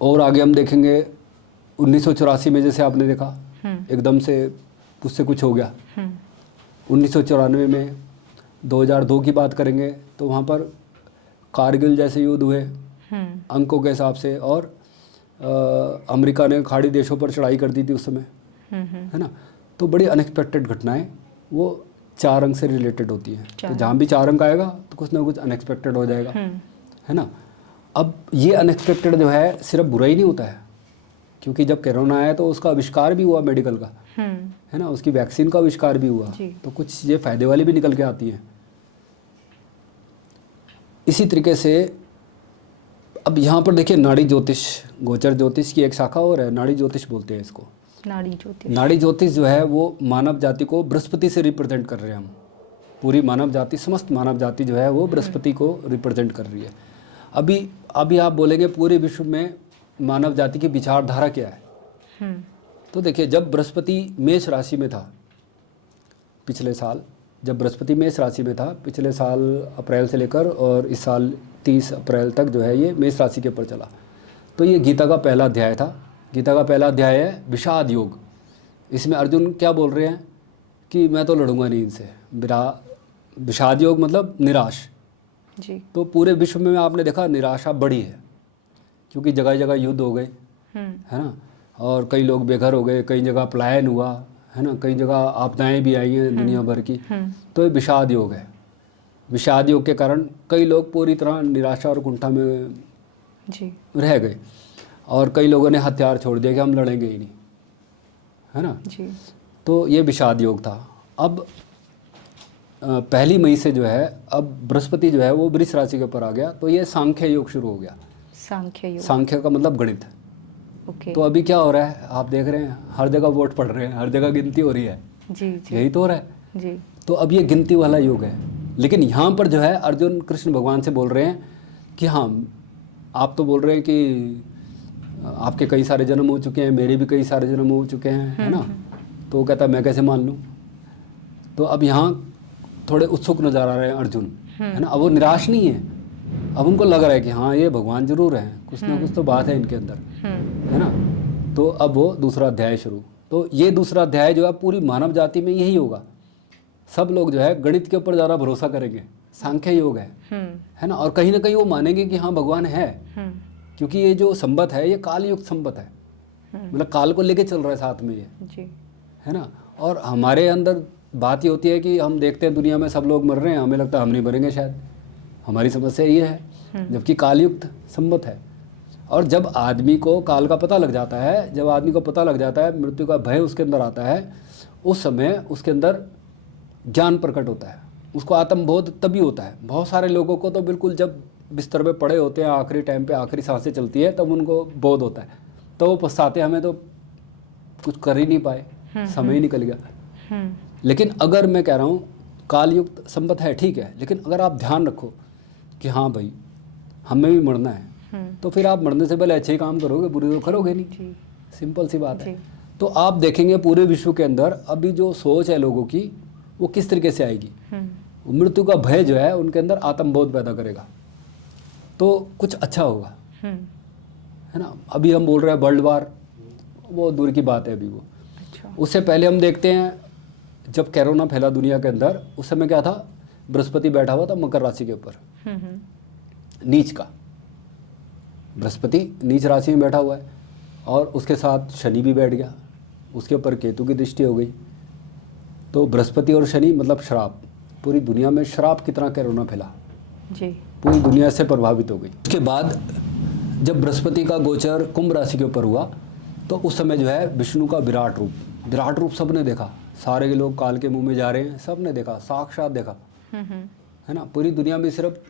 और आगे हम देखेंगे 1984 में, जैसे आपने देखा एकदम से उससे कुछ हो गया। 1994 में, 2002 की बात करेंगे तो वहाँ पर कारगिल जैसे युद्ध हुए अंकों के हिसाब से, और अमेरिका ने खाड़ी देशों पर चढ़ाई कर दी थी उस समय, है ना। तो बड़ी अनएक्सपेक्टेड घटनाएं वो 4 अंक से रिलेटेड होती हैं। तो जहाँ भी 4 अंक आएगा तो कुछ ना कुछ अनएक्सपेक्टेड हो जाएगा, है ना। अब ये अनएक्सपेक्टेड जो है सिर्फ बुरा ही नहीं होता है, क्योंकि जब कोरोना आया तो उसका आविष्कार भी हुआ मेडिकल का, है ना, उसकी वैक्सीन का आविष्कार भी हुआ। तो कुछ चीज़ें फ़ायदे वाली भी निकल के आती हैं। इसी तरीके से अब यहाँ पर देखिए नाड़ी ज्योतिष, गोचर ज्योतिष की एक शाखा और है, नाड़ी ज्योतिष बोलते हैं इसको। नाड़ी ज्योतिष। नाड़ी ज्योतिष जो है वो मानव जाति को बृहस्पति से रिप्रेजेंट कर रहे हैं हम। पूरी मानव जाति, समस्त मानव जाति जो है वो बृहस्पति को रिप्रेजेंट कर रही है। अभी आप बोलेंगे पूरे विश्व में मानव जाति की विचारधारा क्या है। तो देखिए जब बृहस्पति मेष राशि में था पिछले साल, जब बृहस्पति मेष राशि में था पिछले साल अप्रैल से लेकर, और इस साल 30 अप्रैल तक जो है ये मेष राशि के ऊपर चला। तो ये गीता का पहला अध्याय था। गीता का पहला अध्याय है विषाद योग। इसमें अर्जुन क्या बोल रहे हैं कि मैं तो लड़ूंगा नहीं इनसे। विषाद योग मतलब निराश जी। तो पूरे विश्व में आपने देखा निराशा बढ़ी है, क्योंकि जगह जगह युद्ध हो गए, है ना, और कई लोग बेघर हो गए, कई जगह पलायन हुआ, है ना, कई जगह आपदाएं भी आई हैं दुनिया भर की। तो ये विषाद योग है। विषाद योग के कारण कई लोग पूरी तरह निराशा और कुंठा में जी। रह गए। और कई लोगों ने हथियार छोड़ दिया कि हम लड़ेंगे ही नहीं, है ना। जी। तो ये विषाद योग था। अब 1 मई से जो है, अब बृहस्पति जो है वो वृष राशि के ऊपर आ गया, तो ये सांख्य योग शुरू हो गया। सांख्य योग। सांख्य का मतलब गणित। ओके। तो अभी क्या हो रहा है, आप देख रहे हैं हर जगह वोट पड़ रहे हैं, हर जगह गिनती हो रही है। जी जी यही तो हो रहा है। जी। तो अब ये गिनती वाला योग है। लेकिन यहाँ पर जो है अर्जुन कृष्ण भगवान से बोल रहे हैं कि हाँ, आप तो बोल रहे हैं कि आपके कई सारे जन्म हो चुके हैं, मेरे भी कई सारे जन्म हो चुके हैं, है ना। तो वो कहता है मैं कैसे मान लूँ। तो अब यहाँ थोड़े उत्सुक नजर आ रहे हैं अर्जुन, है ना। अब वो निराश नहीं है, अब उनको लग रहा है कि हाँ ये भगवान जरूर है, कुछ ना कुछ तो बात है इनके अंदर, है ना। तो अब वो दूसरा अध्याय शुरू। तो ये दूसरा अध्याय जो है पूरी मानव जाति में यही होगा। सब लोग जो है गणित के ऊपर ज़्यादा भरोसा करेंगे, सांख्य योग है ना। और कहीं ना कहीं वो मानेंगे कि हाँ भगवान है, क्योंकि ये जो संबत है ये काल युक्त संबत है, मतलब काल को लेके चल रहा है साथ में ये, जी। है ना। और हमारे अंदर बात ये होती है कि हम देखते हैं दुनिया में सब लोग मर रहे हैं, हमें लगता है हम नहीं मरेंगे शायद, हमारी समस्या ये है, जबकि कालयुक्त संबत है। और जब आदमी को काल का पता लग जाता है, जब आदमी को पता लग जाता है, मृत्यु का भय उसके अंदर आता है, उस समय उसके अंदर ज्ञान प्रकट होता है, उसको आत्मबोध तभी होता है। बहुत सारे लोगों को तो बिल्कुल जब बिस्तर पे पड़े होते हैं, आखिरी टाइम पे आखिरी सांसें चलती है, तब उनको बोध होता है, तो वो पछताते हमें तो कुछ कर ही नहीं पाए, समय ही निकल गया। लेकिन अगर मैं कह रहा हूँ कालयुक्त संबत है, ठीक है, लेकिन अगर आप ध्यान रखो कि हाँ भाई हमें भी मरना है, तो फिर आप मरने से पहले अच्छे ही काम करोगे, बुरे तो करोगे नहीं। सिंपल सी बात है। तो आप देखेंगे पूरे विश्व के अंदर अभी जो सोच है लोगों की वो किस तरीके से आएगी। मृत्यु का भय जो है उनके अंदर आत्मबोध पैदा करेगा, तो कुछ अच्छा होगा, है ना। अभी हम बोल रहे हैं वर्ल्ड वार, वो दूर की बात है अभी वो। अच्छा। उससे पहले हम देखते हैं जब कोरोना फैला दुनिया के अंदर, उस समय क्या था, बृहस्पति बैठा हुआ था मकर राशि के ऊपर, नीच का बृहस्पति नीच राशि में बैठा हुआ है, और उसके साथ शनि भी बैठ गया, उसके ऊपर केतु की दृष्टि हो गई। तो बृहस्पति और शनि मतलब श्राप, पूरी दुनिया में श्राप की तरह कोरोना फैला जी, पूरी दुनिया से प्रभावित हो गई। उसके बाद जब बृहस्पति का गोचर कुंभ राशि के ऊपर हुआ, तो उस समय जो है विष्णु का विराट रूप सबने देखा, सारे के लोग काल के मुंह में जा रहे हैं, सबने देखा, साक्षात देखा, है ना। पूरी दुनिया में सिर्फ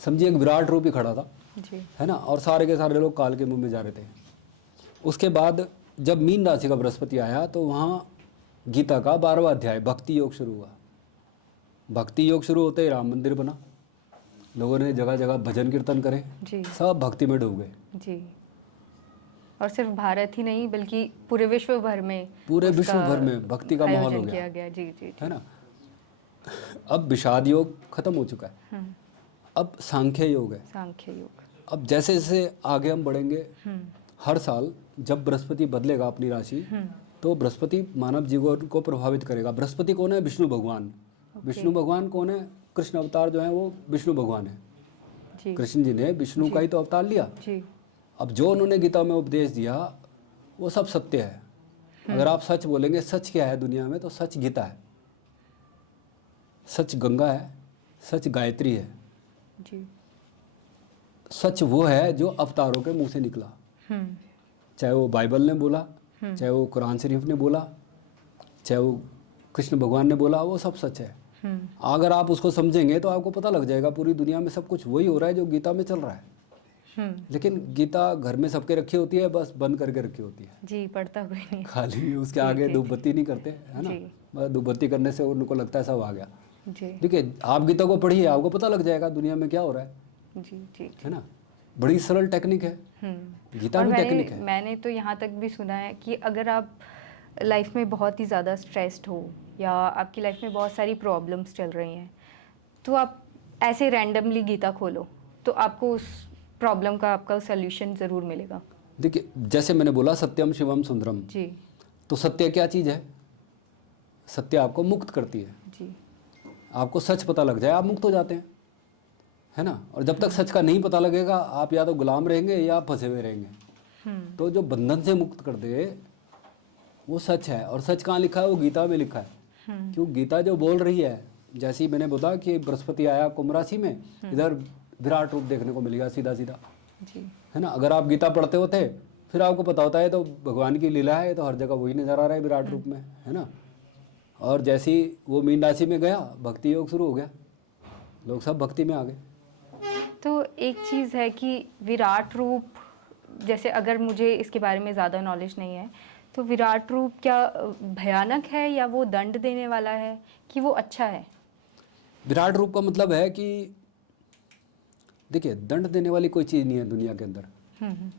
समझिए एक विराट रूप ही खड़ा था जी, है ना, और सारे के सारे लोग काल के मुंह में जा रहे थे। उसके बाद जब मीन राशि का बृहस्पति आया, तो वहाँ गीता का 12वां अध्याय भक्ति योग शुरू हुआ। भक्ति योग शुरू होते ही राम मंदिर बना, लोगों ने जगह जगह भजन कीर्तन करे जी, सब भक्ति में डूब गए जी। और सिर्फ भारत ही नहीं बल्कि पूरे विश्व भर में, पूरे विश्व भर में भक्ति का माहौल हो गया, गया। जी जी, है ना। अब विषाद योग खत्म हो चुका है, अब सांख्य योग है। सांख्य योग। अब जैसे जैसे आगे हम बढ़ेंगे, हर साल जब बृहस्पति बदलेगा अपनी राशि, तो बृहस्पति मानव जीवन को प्रभावित करेगा। बृहस्पति कौन है? विष्णु भगवान। विष्णु भगवान कौन है? कृष्ण अवतार जो है वो विष्णु भगवान है। जी कृष्ण जी ने विष्णु का ही तो अवतार लिया। जी, अब जो उन्होंने गीता में उपदेश दिया वो सब सत्य है। अगर आप सच बोलेंगे, सच क्या है दुनिया में, तो सच गीता है, सच गंगा है, सच गायत्री है, जी। सच वो है जो अवतारों के मुंह से निकला, चाहे वो बाइबल ने बोला, चाहे वो कुरान शरीफ ने बोला, चाहे वो कृष्ण भगवान ने बोला, वो सब सच है। अगर आप उसको समझेंगे तो आपको पता लग जाएगा पूरी दुनिया में सब कुछ वही हो रहा है जो गीता में चल रहा है। लेकिन गीता घर में सबके रखी होती है, बस बंद करके रखी होती है जी, पढ़ता कोई नहीं, खाली उसके आगे धूप बत्ती नहीं करते, है ना। बस धूप बत्ती करने से उनको लगता है सब आ गया। जी देखिए आप गीता को पढ़िए, आपको पता लग जाएगा दुनिया में क्या हो रहा है, जी जी, है ना। बड़ी सरल टेक्निक है, गीता भी टेक्निक है। मैंने तो यहाँ तक भी सुना है कि अगर आप लाइफ में बहुत ही ज़्यादा स्ट्रेस्ड हो या आपकी लाइफ में बहुत सारी प्रॉब्लम्स चल रही हैं, तो आप ऐसे रैंडमली गीता खोलो तो आपको उस प्रॉब्लम का आपका सल्यूशन ज़रूर मिलेगा। देखिए जैसे मैंने बोला सत्यम शिवम सुंदरम, जी तो सत्य क्या चीज़ है? सत्य आपको मुक्त करती है। जी, आपको सच पता लग जाए आप मुक्त हो जाते हैं, है ना। और जब तक सच का नहीं पता लगेगा आप या तो गुलाम रहेंगे या आप फंसे हुए रहेंगे। तो जो बंधन से मुक्त कर दे वो सच है। और सच कहाँ लिखा है? वो गीता में लिखा है। क्यों? गीता जो बोल रही है, जैसे ही मैंने बोला कि बृहस्पति आया कुंभ राशि में, इधर विराट रूप देखने को मिलेगा सीधा सीधा, जी। है ना। अगर आप गीता पढ़ते होते फिर आपको पता होता है तो भगवान की लीला है, तो हर जगह वही नज़र आ रहा है विराट रूप में, है ना। और जैसे ही वो मीन राशि में गया, भक्ति योग शुरू हो गया, लोग सब भक्ति में आ गए। तो एक चीज़ है कि विराट रूप, जैसे अगर मुझे इसके बारे में ज़्यादा नॉलेज नहीं है, तो विराट रूप क्या भयानक है या वो दंड देने वाला है कि वो अच्छा है? विराट रूप का मतलब है कि देखिए, दंड देने वाली कोई चीज़ नहीं है दुनिया के अंदर। हम्म।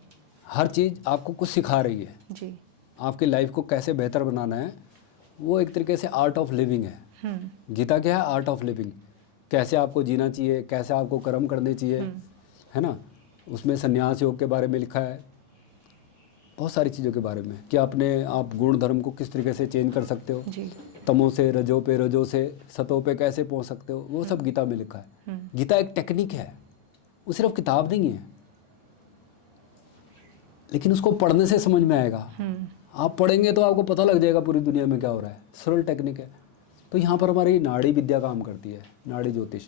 हर चीज़ आपको कुछ सिखा रही है। जी। आपकी लाइफ को कैसे बेहतर बनाना है, वो एक तरीके से आर्ट ऑफ लिविंग है। गीता क्या है? Art of living. कैसे आपको जीना चाहिए, कैसे आपको कर्म करने चाहिए, है ना। उसमें संन्यास योग के बारे में लिखा है, बहुत सारी चीज़ों के बारे में कि आप गुण धर्म को किस तरीके से चेंज कर सकते हो, जी। तमो से रजो पे, रजो से सतो पे कैसे पहुंच सकते हो, वो सब गीता में लिखा है। गीता एक टेक्निक है, वो सिर्फ किताब नहीं है, लेकिन उसको पढ़ने से समझ में आएगा। आप पढ़ेंगे तो आपको पता लग जाएगा पूरी दुनिया में क्या हो रहा है। सरल टेक्निक है। तो यहाँ पर हमारी नाड़ी विद्या काम करती है, नाड़ी ज्योतिष,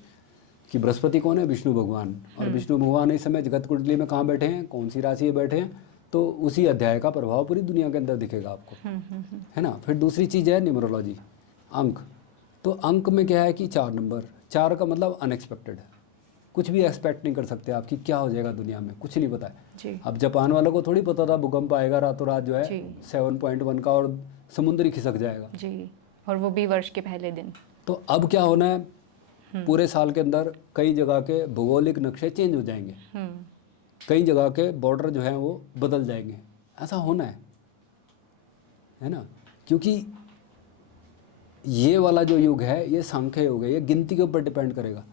कि बृहस्पति कौन है? विष्णु भगवान। और विष्णु भगवान इस समय जगत कुंडली में कहाँ बैठे हैं, कौन सी राशि में बैठे हैं, तो उसी अध्याय का प्रभाव पूरी दुनिया के अंदर दिखेगा आपको, है ना। फिर दूसरी चीज़ है न्यूमरोलॉजी, अंक। तो अंक में क्या है कि 4 नंबर, 4 का मतलब अनएक्सपेक्टेड है। कुछ भी एक्सपेक्ट नहीं कर सकते आप कि क्या हो जाएगा दुनिया में, कुछ नहीं पता है। अब जापान वालों को थोड़ी पता था भूकंप आएगा रातों रात जो है 7.1 का, और समुद्र ही खिसक जाएगा जी, और वो भी वर्ष के पहले दिन। तो अब क्या होना है, पूरे साल के अंदर कई जगह के भौगोलिक नक्शे चेंज हो जाएंगे, कई जगह के बॉर्डर जो है वो बदल जाएंगे। ऐसा होना है ना। क्योंकि ये वाला जो युग है ये सांख्य युग है, ये गिनती के ऊपर डिपेंड करेगा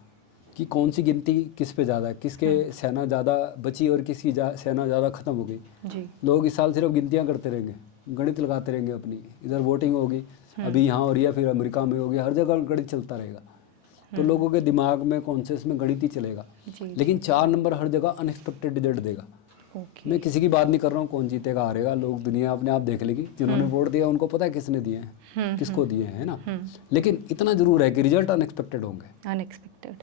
कि कौन सी गिनती किस पे ज़्यादा है, किसके सेना ज़्यादा बची और किसकी सेना ज़्यादा ख़त्म हो गई। जी। लोग इस साल सिर्फ गिनतियाँ करते रहेंगे, गणित लगाते रहेंगे अपनी। इधर वोटिंग होगी, अभी यहाँ हो रही है, फिर अमेरिका में होगी, हर जगह गणित चलता रहेगा। तो लोगों के दिमाग में कॉन्शियस में गणित ही चलेगा। लेकिन 4 नंबर हर जगह अनएक्सपेक्टेड रिजल्ट देगा। मैं किसी की बात नहीं कर रहा हूँ कौन जीतेगा हारेगा, लोग दुनिया अपने आप देख लेगी। जिन्होंने वोट दिया उनको पता है किसने दिए हैं, किसको दिए हैं, है ना। लेकिन इतना जरूर है कि रिजल्ट अनएक्सपेक्टेड होंगे। अनएक्सपेक्टेड,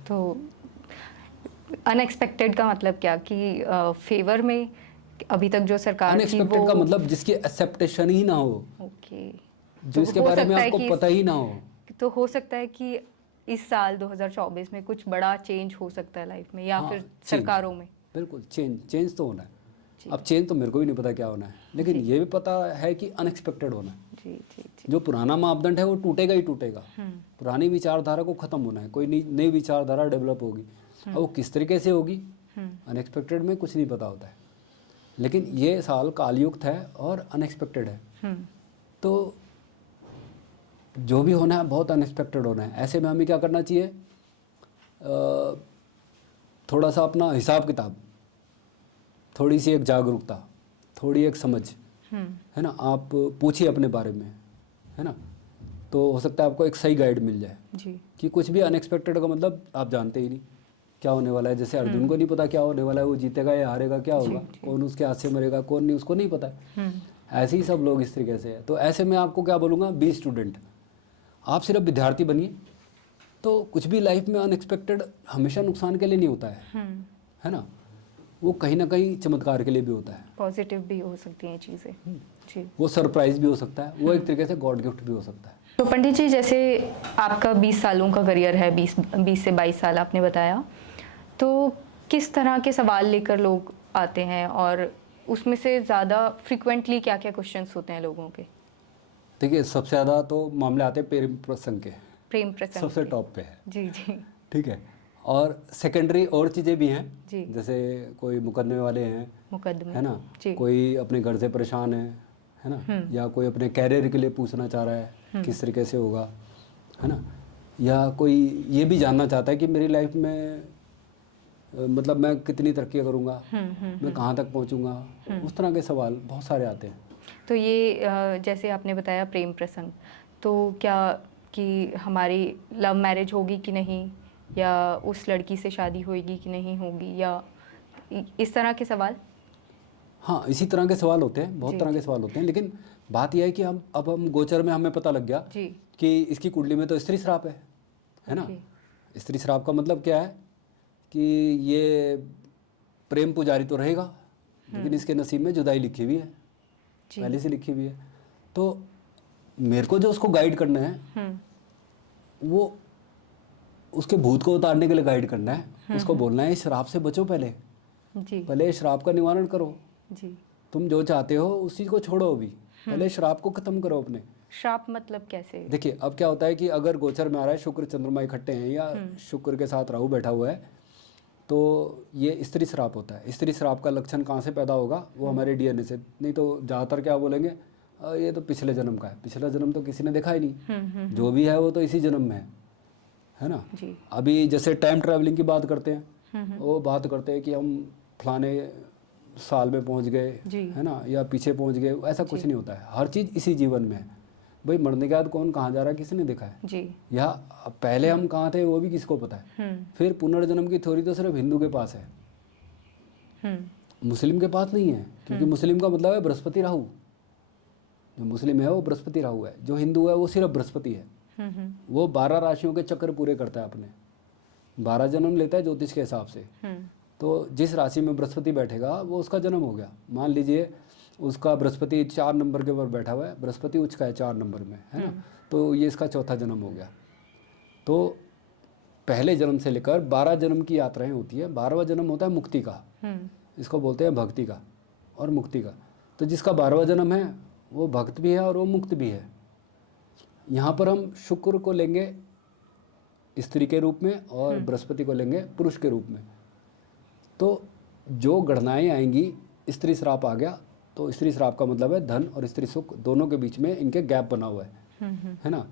तो अनएक्सपेक्टेड का मतलब क्या कि फेवर में अभी तक जो सरकार थी अनएक्सपेक्टेड वो, का मतलब जिसकी एक्सेप्टेशन ही ना हो, ओके, जो तो इसके हो बारे में सकता है आपको कि पता ही ना हो। तो हो सकता है कि इस साल 2024 में कुछ बड़ा चेंज हो सकता है लाइफ में, या हाँ, फिर change, सरकारों में। बिल्कुल चेंज तो होना है। अब चेंज तो मेरे को भी नहीं पता क्या होना है, लेकिन ये भी पता है कि अनएक्सपेक्टेड होना है। जी जी जी। जो पुराना मापदंड है वो टूटेगा ही टूटेगा। पुरानी विचारधारा को ख़त्म होना है, कोई नई विचारधारा डेवलप होगी। अब वो किस तरीके से होगी, अनएक्सपेक्टेड में कुछ नहीं पता होता है। लेकिन ये साल कालयुक्त है और अनएक्सपेक्टेड है। तो जो भी होना है बहुत अनएक्सपेक्टेड होना है। ऐसे में हमें क्या करना चाहिए, थोड़ा सा अपना हिसाब किताब, थोड़ी सी एक जागरूकता, थोड़ी एक समझ, है ना। आप पूछिए अपने बारे में, है ना। तो हो सकता है आपको एक सही गाइड मिल जाए जी। कि कुछ भी अनएक्सपेक्टेड का मतलब आप जानते ही नहीं क्या होने वाला है। जैसे अर्जुन को नहीं पता क्या होने वाला है, वो जीतेगा या हारेगा, क्या होगा, कौन उसके हाथ से मरेगा कौन नहीं, उसको नहीं पता है। ऐसे ही सब लोग इस तरीके से है। तो ऐसे में आपको क्या बोलूँगा, बी स्टूडेंट। आप सिर्फ विद्यार्थी बनिए, तो कुछ भी लाइफ में अनएक्सपेक्टेड हमेशा नुकसान के लिए नहीं होता है ना। वो कहीं ना कहीं चमत्कार के लिए भी होता है, पॉजिटिव भी हो सकती हैं चीज़ें। जी। वो सरप्राइज भी हो सकता है, वो एक तरीके से गॉड गिफ्ट भी हो सकता है। तो पंडित जी, जैसे आपका 20 सालों का करियर है, 20 से 22 साल आपने बताया, तो किस तरह के सवाल लेकर लोग आते हैं और उसमें से ज़्यादा फ्रिक्वेंटली क्या क्या क्वेश्चंस होते हैं लोगों के? देखिए, सबसे ज़्यादा तो मामले आते हैं प्रेम प्रसंग के, प्रेम प्रसंग सबसे के। टॉप पे है। जी जी। ठीक है। और सेकेंडरी और चीज़ें भी हैं जी। जैसे कोई मुकदमे वाले हैं, मुकदमे, है ना। जी। कोई अपने घर से परेशान है ना, या कोई अपने कैरियर के लिए पूछना चाह रहा है किस तरीके से होगा, है ना। या कोई ये भी जानना चाहता है कि मेरी लाइफ में मतलब मैं कितनी तरक्की करूँगा, मैं कहाँ तक पहुँचूँगा। उस तरह के सवाल बहुत सारे आते हैं। तो ये जैसे आपने बताया प्रेम प्रसंग, तो क्या कि हमारी लव मैरिज होगी कि नहीं, या उस लड़की से शादी होगी कि नहीं होगी, या इस तरह के सवाल? हाँ, इसी तरह के सवाल होते हैं, बहुत जी, तरह के सवाल होते हैं। लेकिन बात यह है कि हम गोचर में हमें पता लग गया जी। कि इसकी कुंडली में तो स्त्री श्राप है ना। ओके। स्त्री श्राप का मतलब क्या है कि ये प्रेम पुजारी तो रहेगा, लेकिन इसके नसीब में जुदाई लिखी हुई है, पहले से लिखी हुई है। तो मेरे को जो उसको गाइड करना है वो उसके भूत को उतारने के लिए गाइड करना है। उसको बोलना है शराब से बचो, पहले शराब का निवारण करो जी। तुम जो चाहते हो उस चीज़ को छोड़ो, अभी पहले शराब को खत्म करो अपने। श्राप मतलब कैसे? देखिए अब क्या होता है कि अगर गोचर में आ रहा है शुक्र चंद्रमा इकट्ठे हैं या शुक्र के साथ राहु बैठा हुआ है, तो ये स्त्री श्राप होता है। स्त्री श्राप का लक्षण कहाँ से पैदा होगा? वो हमारे डीएनए से। नहीं तो ज़्यादातर क्या बोलेंगे, ये तो पिछले जन्म का है। पिछला जन्म तो किसी ने देखा ही नहीं, जो भी है वो तो इसी जन्म में है ना जी। अभी जैसे टाइम ट्रैवलिंग की बात करते हैं, वो बात करते हैं कि हम फलाने साल में पहुंच गए है ना, या पीछे पहुंच गए। ऐसा कुछ नहीं होता है, हर चीज़ इसी जीवन में है भाई। मरने के बाद कौन कहाँ जा रहा है किसी ने देखा है जी। या पहले हम कहाँ थे वो भी किसको पता है। फिर पुनर्जन्म की थ्योरी तो सिर्फ हिंदू के पास है, मुस्लिम के पास नहीं है, क्योंकि मुस्लिम का मतलब है बृहस्पति राहु। जो मुस्लिम है वो बृहस्पति राहु है, जो हिंदू है वो सिर्फ बृहस्पति है। वो 12 राशियों के चक्कर पूरे करता है, अपने 12 जन्म लेता है ज्योतिष के हिसाब से। तो जिस राशि में बृहस्पति बैठेगा वो उसका जन्म हो गया। मान लीजिए उसका बृहस्पति 4 नंबर के ऊपर बैठा हुआ है, बृहस्पति उच्च का है 4 नंबर में, है ना, तो ये इसका चौथा जन्म हो गया। तो पहले जन्म से लेकर 12 जन्म की यात्राएं होती है। 12वां जन्म होता है मुक्ति का, इसको बोलते हैं भक्ति का और मुक्ति का। तो जिसका 12वां जन्म है वो भक्त भी है और वो मुक्त भी है। यहाँ पर हम शुक्र को लेंगे स्त्री के रूप में और बृहस्पति को लेंगे पुरुष के रूप में। तो जो गणनाएं आएंगी, स्त्री श्राप आ गया तो स्त्री श्राप का मतलब है धन और स्त्री सुख दोनों के बीच में इनके गैप बना हुआ है ना।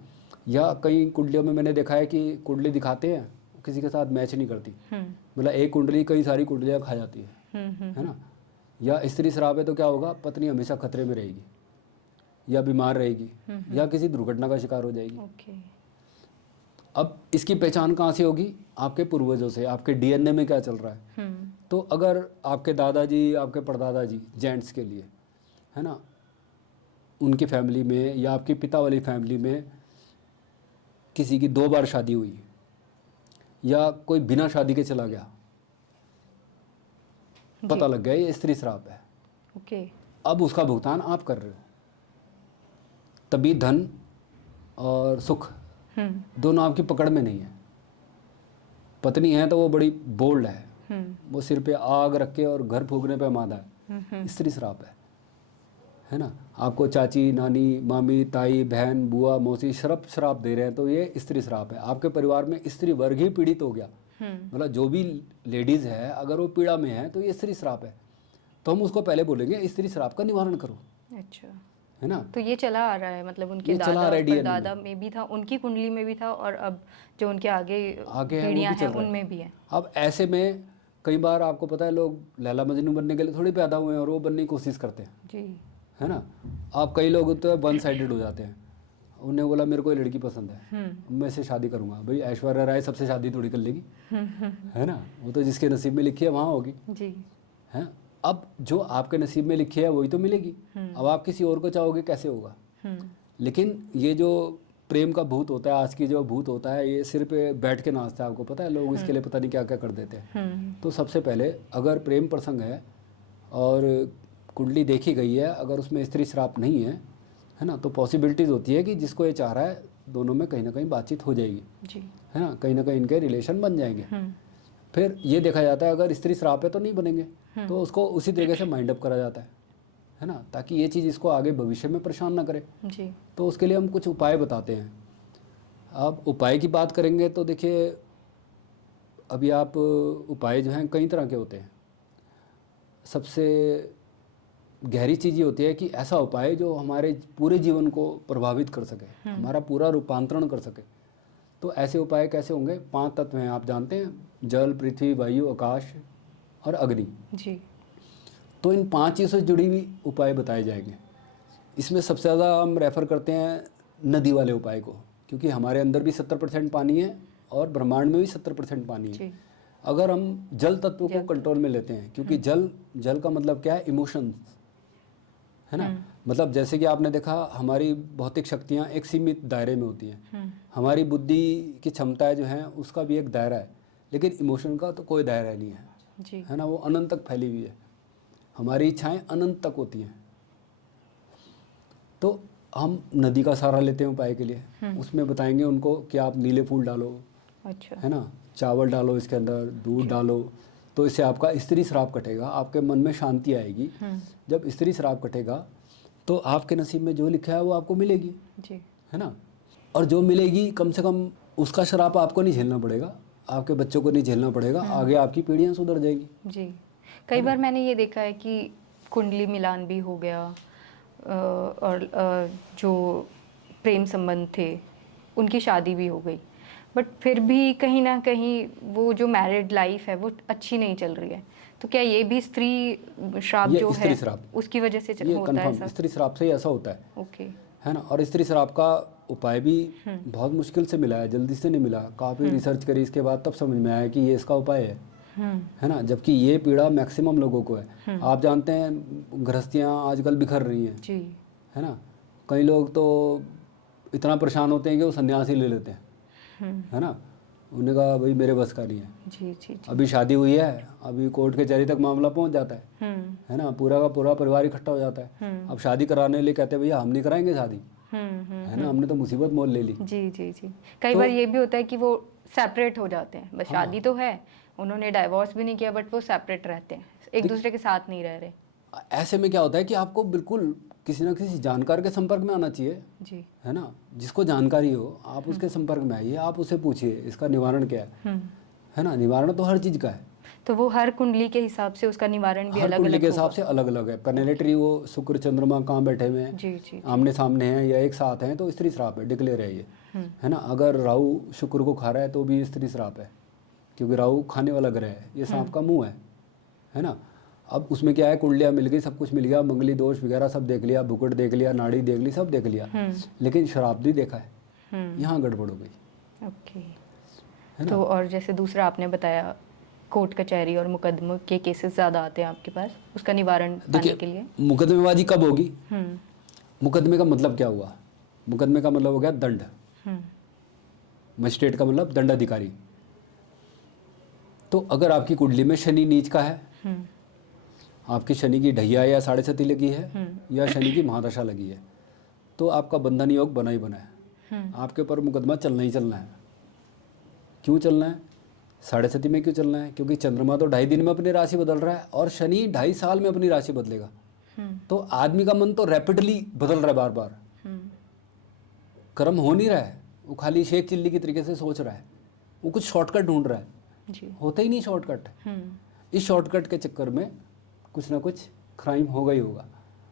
या कई कुंडलियों में मैंने देखा है कि कुंडली दिखाते हैं किसी के साथ मैच नहीं करती, मतलब एक कुंडली कई सारी कुंडलियाँ खा जाती है ना। या स्त्री श्राप है तो क्या होगा, पत्नी हमेशा खतरे में रहेगी या बीमार रहेगी या किसी दुर्घटना का शिकार हो जाएगी। अब इसकी पहचान कहाँ से होगी? आपके पूर्वजों से, आपके डीएनए में क्या चल रहा है। तो अगर आपके दादाजी, आपके परदादाजी, जेंट्स के लिए है ना, उनकी फैमिली में या आपकी पिता वाली फैमिली में किसी की 2 बार शादी हुई या कोई बिना शादी के चला गया, पता लग गया ये स्त्री श्राप है। ओके। अब उसका भुगतान आप कर रहे हो। तभी धन और सुख दोनों आपकी पकड़ में नहीं है। पत्नी है तो वो बड़ी बोल्ड है, वो सिर पे आग रख के और घर फूकने पे आमादा है, स्त्री श्राप है ना। आपको चाची, नानी, मामी, ताई, बहन, बुआ, मौसी श्राप दे रहे हैं तो ये स्त्री श्राप है। आपके परिवार में स्त्री वर्ग ही पीड़ित हो गया, मतलब जो भी लेडीज़ है अगर वो पीड़ा में है तो ये स्त्री श्राप है। तो हम उसको पहले बोलेंगे स्त्री श्राप का निवारण करो। अच्छा, है ना। तो ये चला आ रहा है, मतलब उनके दादा में भी था, उनकी कुंडली में भी था, और अब जो उनके आगे पीढ़ियां हैं उनमें भी है। अब ऐसे में कई बार आपको पता है लोग लैला मजनू बनने के लिए थोड़ी पैदा हुए हैं और वो बनने की कोशिश करते हैं जी, है ना। आप कई लोग तो 1 साइडेड हो जाते हैं, उन्हें बोला मेरे को लड़की पसंद है, मैं इससे शादी करूंगा। भाई ऐश्वर्या राय सबसे शादी थोड़ी कर लेगी, है ना। वो तो जिसके नसीब में लिखी है वहाँ होगी जी, है। अब जो आपके नसीब में लिखी है वही तो मिलेगी। अब आप किसी और को चाहोगे, कैसे होगा। लेकिन ये जो प्रेम का भूत होता है, आज की जो भूत होता है, ये सिर पे बैठ के नाचता है। आपको पता है लोग इसके लिए पता नहीं क्या क्या कर देते हैं। तो सबसे पहले अगर प्रेम प्रसंग है और कुंडली देखी गई है, अगर उसमें स्त्री श्राप नहीं है, है ना, तो पॉसिबिलिटीज़ होती है कि जिसको ये चाह रहा है दोनों में कहीं ना कहीं बातचीत हो जाएगी जी, है ना, कहीं ना कहीं इनके रिलेशन बन जाएंगे। फिर ये देखा जाता है अगर स्त्री श्राप है तो नहीं बनेंगे, तो उसको उसी तरीके से माइंड अप करा जाता है ना, ताकि ये चीज़ इसको आगे भविष्य में परेशान ना करे जी। तो उसके लिए हम कुछ उपाय बताते हैं। अब उपाय की बात करेंगे तो देखिए अभी आप उपाय जो हैं कई तरह के होते हैं। सबसे गहरी चीज़ ये होती है कि ऐसा उपाय जो हमारे पूरे जीवन को प्रभावित कर सके, हमारा पूरा रूपांतरण कर सके। तो ऐसे उपाय कैसे होंगे? 5 तत्व हैं, आप जानते हैं, जल, पृथ्वी, वायु, आकाश और अग्नि जी। तो इन 5 चीज़ों से जुड़ी हुई उपाय बताए जाएंगे। इसमें सबसे ज़्यादा हम रेफ़र करते हैं नदी वाले उपाय को, क्योंकि हमारे अंदर भी 70% पानी है और ब्रह्मांड में भी 70% पानी है। अगर हम जल तत्व को कंट्रोल में लेते हैं, क्योंकि जल का मतलब क्या है? इमोशंस, है ना। मतलब जैसे कि आपने देखा हमारी भौतिक शक्तियाँ एक सीमित दायरे में होती हैं, हमारी बुद्धि की क्षमताएं जो हैं उसका भी एक दायरा है। लेकिन इमोशन का तो कोई दायरा नहीं है, जी। है ना, वो अनंत तक फैली हुई है। हमारी इच्छाएं अनंत तक होती हैं। तो हम नदी का सहारा लेते हैं उपाय के लिए, उसमें बताएंगे उनको कि आप नीले फूल डालो, अच्छा। है ना, चावल डालो, इसके अंदर दूध डालो, तो इससे आपका स्त्री श्राप कटेगा, आपके मन में शांति आएगी। जब स्त्री श्राप कटेगा तो आपके नसीब में जो लिखा है वो आपको मिलेगी, जी। है ना। और जो मिलेगी कम से कम उसका श्राप आपको नहीं झेलना पड़ेगा, आपके बच्चों को नहीं झेलना पड़ेगा, आगे आपकी पीढ़ियां सुधर जाएगी। जी। कई बार मैंने ये देखा है कि कुंडली मिलान भी हो गया, और जो प्रेम संबंध थे उनकी शादी भी हो गई, बट फिर भी कहीं ना कहीं वो जो मैरिड लाइफ है वो अच्छी नहीं चल रही है। तो क्या ये भी स्त्री श्राप ये जो स्त्री है श्राप, उसकी वजह से ये होता है कंफर्म ऐसा? स्त्री श्राप से ही ऐसा होता है, ओके। है ना। और स्त्री श्राप का उपाय भी बहुत मुश्किल से मिला है, जल्दी से नहीं मिला, काफ़ी रिसर्च करी इसके बाद तब समझ में आया कि ये इसका उपाय है ना। जबकि ये पीड़ा मैक्सिमम लोगों को है। आप जानते हैं गृहस्थियाँ आजकल बिखर रही हैं, जी। है ना। कई लोग तो इतना परेशान होते हैं कि वो सन्यास ही ले लेते हैं, है ना। उन्हें कहा भाई मेरे बस का नहीं है। जी जी जी। अभी शादी हुई है, अभी कोर्ट कचहरी तक मामला पहुंच जाता है ना, पूरा का पूरा परिवार इकट्ठा हो जाता है। अब शादी कराने के लिए कहते हैं भैया हम नहीं कराएंगे शादी, है ना, हमने तो मुसीबत मोल ले ली। जी जी जी। कई बार ये भी होता है कि वो सेपरेट हो जाते हैं, बस शादी तो है, उन्होंने डाइवोर्स भी नहीं किया, बट वो सेपरेट रहते हैं, एक दूसरे के साथ नहीं रह रहे। ऐसे में क्या होता है कि आपको बिल्कुल किसी ना किसी जानकार के संपर्क में आना चाहिए, जी। है ना। जिसको जानकारी हो आप उसके संपर्क में आइए, आप उसे पूछिए इसका निवारण क्या है ना। निवारण तो हर चीज़ का है। तो वो हर कुंडली के हिसाब से उसका निवारण भी हर अलग कुंडली अलग के हिसाब होगा। से अलग अलग है। प्लैनेटरी वो शुक्र चंद्रमा कहाँ बैठे हुए हैं, जी जी। आमने सामने हैं या एक साथ हैं, तो स्त्री श्राप है, डिक्लेयर है ये, है ना। अगर राहु शुक्र को खा रहा है तो भी स्त्री श्राप है, क्योंकि राहु खाने वाला ग्रह है, ये सांप का मुंह है ना। अब उसमें क्या है, कुंडलियाँ मिल गई, सब कुछ मिल गया, मंगली दोष वगैरह सब देख लिया, भुकुट देख लिया, नाड़ी देख ली, सब देख लिया, लेकिन शराब भी देखा है, यहाँ गड़बड़ हो गई। ओके। तो और जैसे दूसरा आपने बताया कोर्ट कचहरी और मुकदमे के केसेस ज़्यादा आते हैं आपके पास, उसका निवारण पाने के लिए? मुकदमेबाजी कब होगी? मुकदमे का मतलब क्या हुआ? मुकदमे का मतलब हो गया दंड, मजिस्ट्रेट का मतलब दंडाधिकारी। तो अगर आपकी कुंडली में शनि नीच का है, आपकी शनि की ढैया या 7.5 लगी है, या शनि की महादशा लगी है, तो आपका बंधन योग बना ही बना है, आपके ऊपर मुकदमा चलना ही चलना है। क्यों चलना है? 7.5 में क्यों चलना है? क्योंकि चंद्रमा तो 2.5 दिन में अपनी राशि बदल रहा है और शनि 2.5 साल में अपनी राशि बदलेगा। तो आदमी का मन तो रैपिडली बदल रहा है, बार बार कर्म हो नहीं रहा है, वो खाली शेख चिल्ली की तरीके से सोच रहा है, वो कुछ शॉर्टकट ढूंढ रहा है, होता ही नहीं शॉर्टकट। इस शॉर्टकट के चक्कर में कुछ ना कुछ क्राइम होगा ही होगा,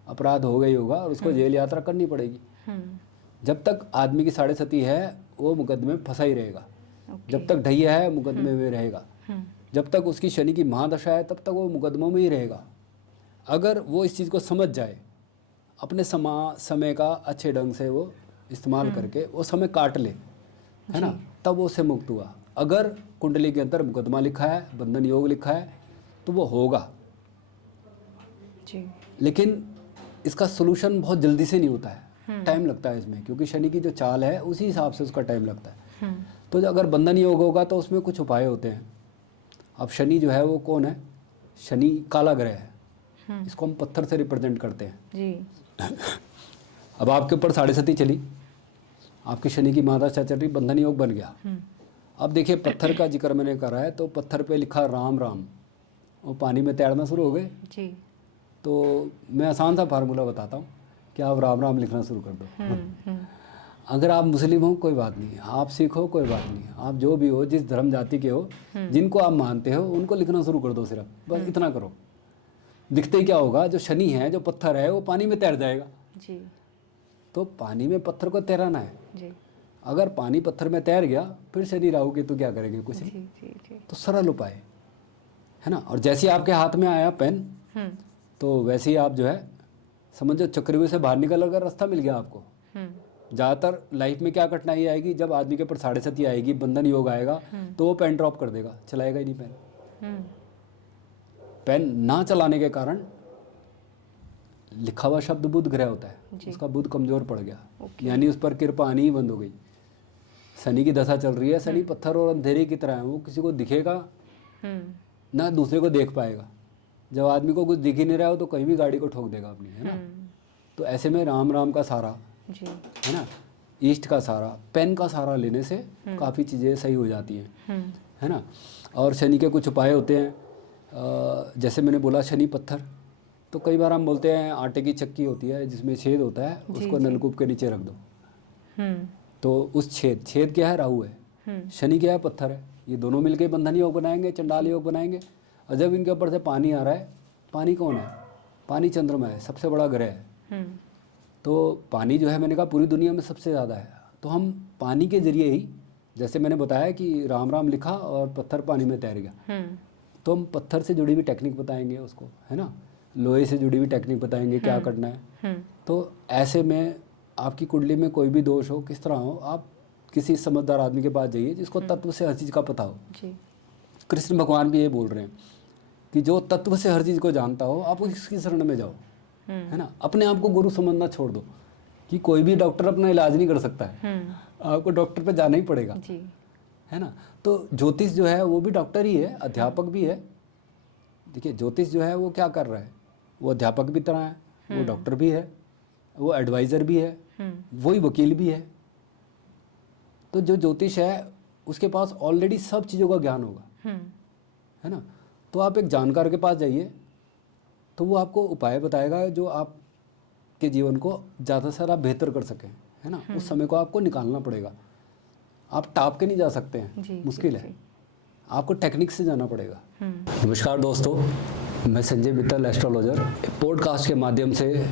अपराध होगा ही होगा, और उसको जेल यात्रा करनी पड़ेगी। जब तक आदमी की 7.5 है वो मुकदमे में फंसा ही रहेगा, जब तक ढैया है मुकदमे में रहेगा, जब तक उसकी शनि की महादशा है तब तक वो मुकदमों में ही रहेगा। अगर वो इस चीज़ को समझ जाए, अपने समय का अच्छे ढंग से वो इस्तेमाल करके वो समय काट ले, है ना, तब वो उससे मुक्त हुआ। अगर कुंडली के अंदर मुकदमा लिखा है, बंधन योग लिखा है, तो वो होगा जी। लेकिन इसका सोल्यूशन बहुत जल्दी से नहीं होता है, टाइम लगता है इसमें, क्योंकि शनि की जो चाल है उसी हिसाब से उसका टाइम लगता है। तो अगर बंधन योग होगा तो उसमें कुछ उपाय होते हैं। अब शनि जो है वो कौन है? शनि काला ग्रह है, इसको हम पत्थर से रिप्रेजेंट करते हैं जी। अब आपके ऊपर 7.5 चली, आपकी शनि की महादशा चल रही, बंधन योग बन गया। अब देखिए पत्थर का जिक्र मैंने करा है, तो पत्थर पे लिखा राम राम, वो पानी में तैरना शुरू हो गए। जी। तो मैं आसान सा फार्मूला बताता हूँ कि आप राम राम लिखना शुरू कर दो। अगर आप मुस्लिम हो कोई बात नहीं, आप सिख हो कोई बात नहीं, आप जो भी हो, जिस धर्म जाति के हो, जिनको आप मानते हो उनको लिखना शुरू कर दो, सिर्फ बस इतना करो। दिखते ही क्या होगा, जो शनि है, जो पत्थर है, वो पानी में तैर जाएगा। जी। तो पानी में पत्थर को तैराना है। जी। अगर पानी पत्थर में तैर गया फिर शनि राहु केतु क्या करेंगे? कुछ नहीं। जी जी जी। तो सरल उपाय है ना। और जैसे ही आपके हाथ में आया पेन, तो वैसे ही आप जो है समझो चक्रव्यूह से बाहर निकल कर रास्ता मिल गया आपको। ज़्यादातर लाइफ में क्या कठिनाई आएगी, जब आदमी के ऊपर 7.5 आएगी, बंधन योग आएगा, तो वो पेन ड्रॉप कर देगा, चलाएगा ही नहीं पेन। पेन ना चलाने के कारण लिखा हुआ शब्द बुध ग्रह होता है, उसका बुध कमजोर पड़ गया, यानी उस पर कृपा आनी ही बंद हो गई। शनि की दशा चल रही है, शनि पत्थर और अंधेरे की तरह है, वो किसी को दिखेगा ना दूसरे को देख पाएगा। जब आदमी को कुछ दिख ही नहीं रहा हो तो कहीं भी गाड़ी को ठोक देगा अपनी, है ना। तो ऐसे में राम राम का सहारा जी, है ना, ईस्ट का सहारा, पेन का सहारा लेने से काफ़ी चीज़ें सही हो जाती हैं, है ना। और शनि के कुछ उपाय होते हैं, जैसे मैंने बोला शनि पत्थर, तो कई बार हम बोलते हैं आटे की चक्की होती है जिसमें छेद होता है, उसको नलकूप के नीचे रख दो। तो उस छेद क्या है, राहु है, शनि क्या है, पत्थर है, ये दोनों मिलके बंधन योग बनाएंगे, चंडाल योग बनाएंगे। और जब इनके ऊपर से पानी आ रहा है, पानी कौन है, पानी चंद्रमा है, सबसे बड़ा ग्रह है। तो पानी जो है, मैंने कहा पूरी दुनिया में सबसे ज़्यादा है, तो हम पानी के जरिए ही, जैसे मैंने बताया कि राम राम लिखा और पत्थर पानी में तैर गया, तो हम पत्थर से जुड़ी हुई टेक्निक बताएंगे उसको, है ना, लोहे से जुड़ी हुई टेक्निक बताएंगे क्या करना है। तो ऐसे में आपकी कुंडली में कोई भी दोष हो, किस तरह हो, आप किसी समझदार आदमी के पास जाइए जिसको तत्व से हर चीज़ का पता हो। कृष्ण भगवान भी ये बोल रहे हैं कि जो तत्व से हर चीज़ को जानता हो, आप इसकी शरण में जाओ, है ना। अपने आप को गुरु समझना छोड़ दो कि कोई भी डॉक्टर अपना इलाज नहीं कर सकता है, आपको डॉक्टर पे जाना ही पड़ेगा, है ना। तो ज्योतिष जो है वो भी डॉक्टर ही है, अध्यापक भी है। देखिए ज्योतिष जो है वो क्या कर रहा है, वो अध्यापक भी तरह है, वो डॉक्टर भी है, वो एडवाइज़र भी है, वही वकील भी है। तो जो ज्योतिष है उसके पास ऑलरेडी सब चीज़ों का ज्ञान होगा, है ना। तो आप एक जानकार के पास जाइए, तो वो आपको उपाय बताएगा जो आपके जीवन को ज़्यादा से ज़्यादा बेहतर कर सकें, है ना। उस समय को आपको निकालना पड़ेगा, आप टाप के नहीं जा सकते हैं, मुश्किल है, आपको टेक्निक से जाना पड़ेगा। नमस्कार दोस्तों, मैं संजय मित्तल एस्ट्रोलॉजर। पॉडकास्ट के माध्यम से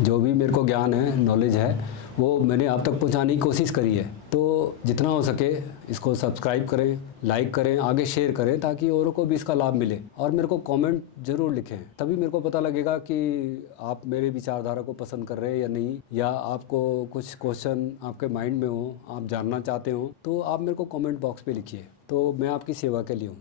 जो भी मेरे को ज्ञान है, नॉलेज है, वो मैंने आप तक पहुंचाने की कोशिश करी है। तो जितना हो सके इसको सब्सक्राइब करें, लाइक करें, आगे शेयर करें, ताकि औरों को भी इसका लाभ मिले। और मेरे को कमेंट ज़रूर लिखें, तभी मेरे को पता लगेगा कि आप मेरे विचारधारा को पसंद कर रहे हैं या नहीं, या आपको कुछ क्वेश्चन आपके माइंड में हो, आप जानना चाहते हो, तो आप मेरे को कमेंट बॉक्स पे लिखिए, तो मैं आपकी सेवा के लिए हूँ।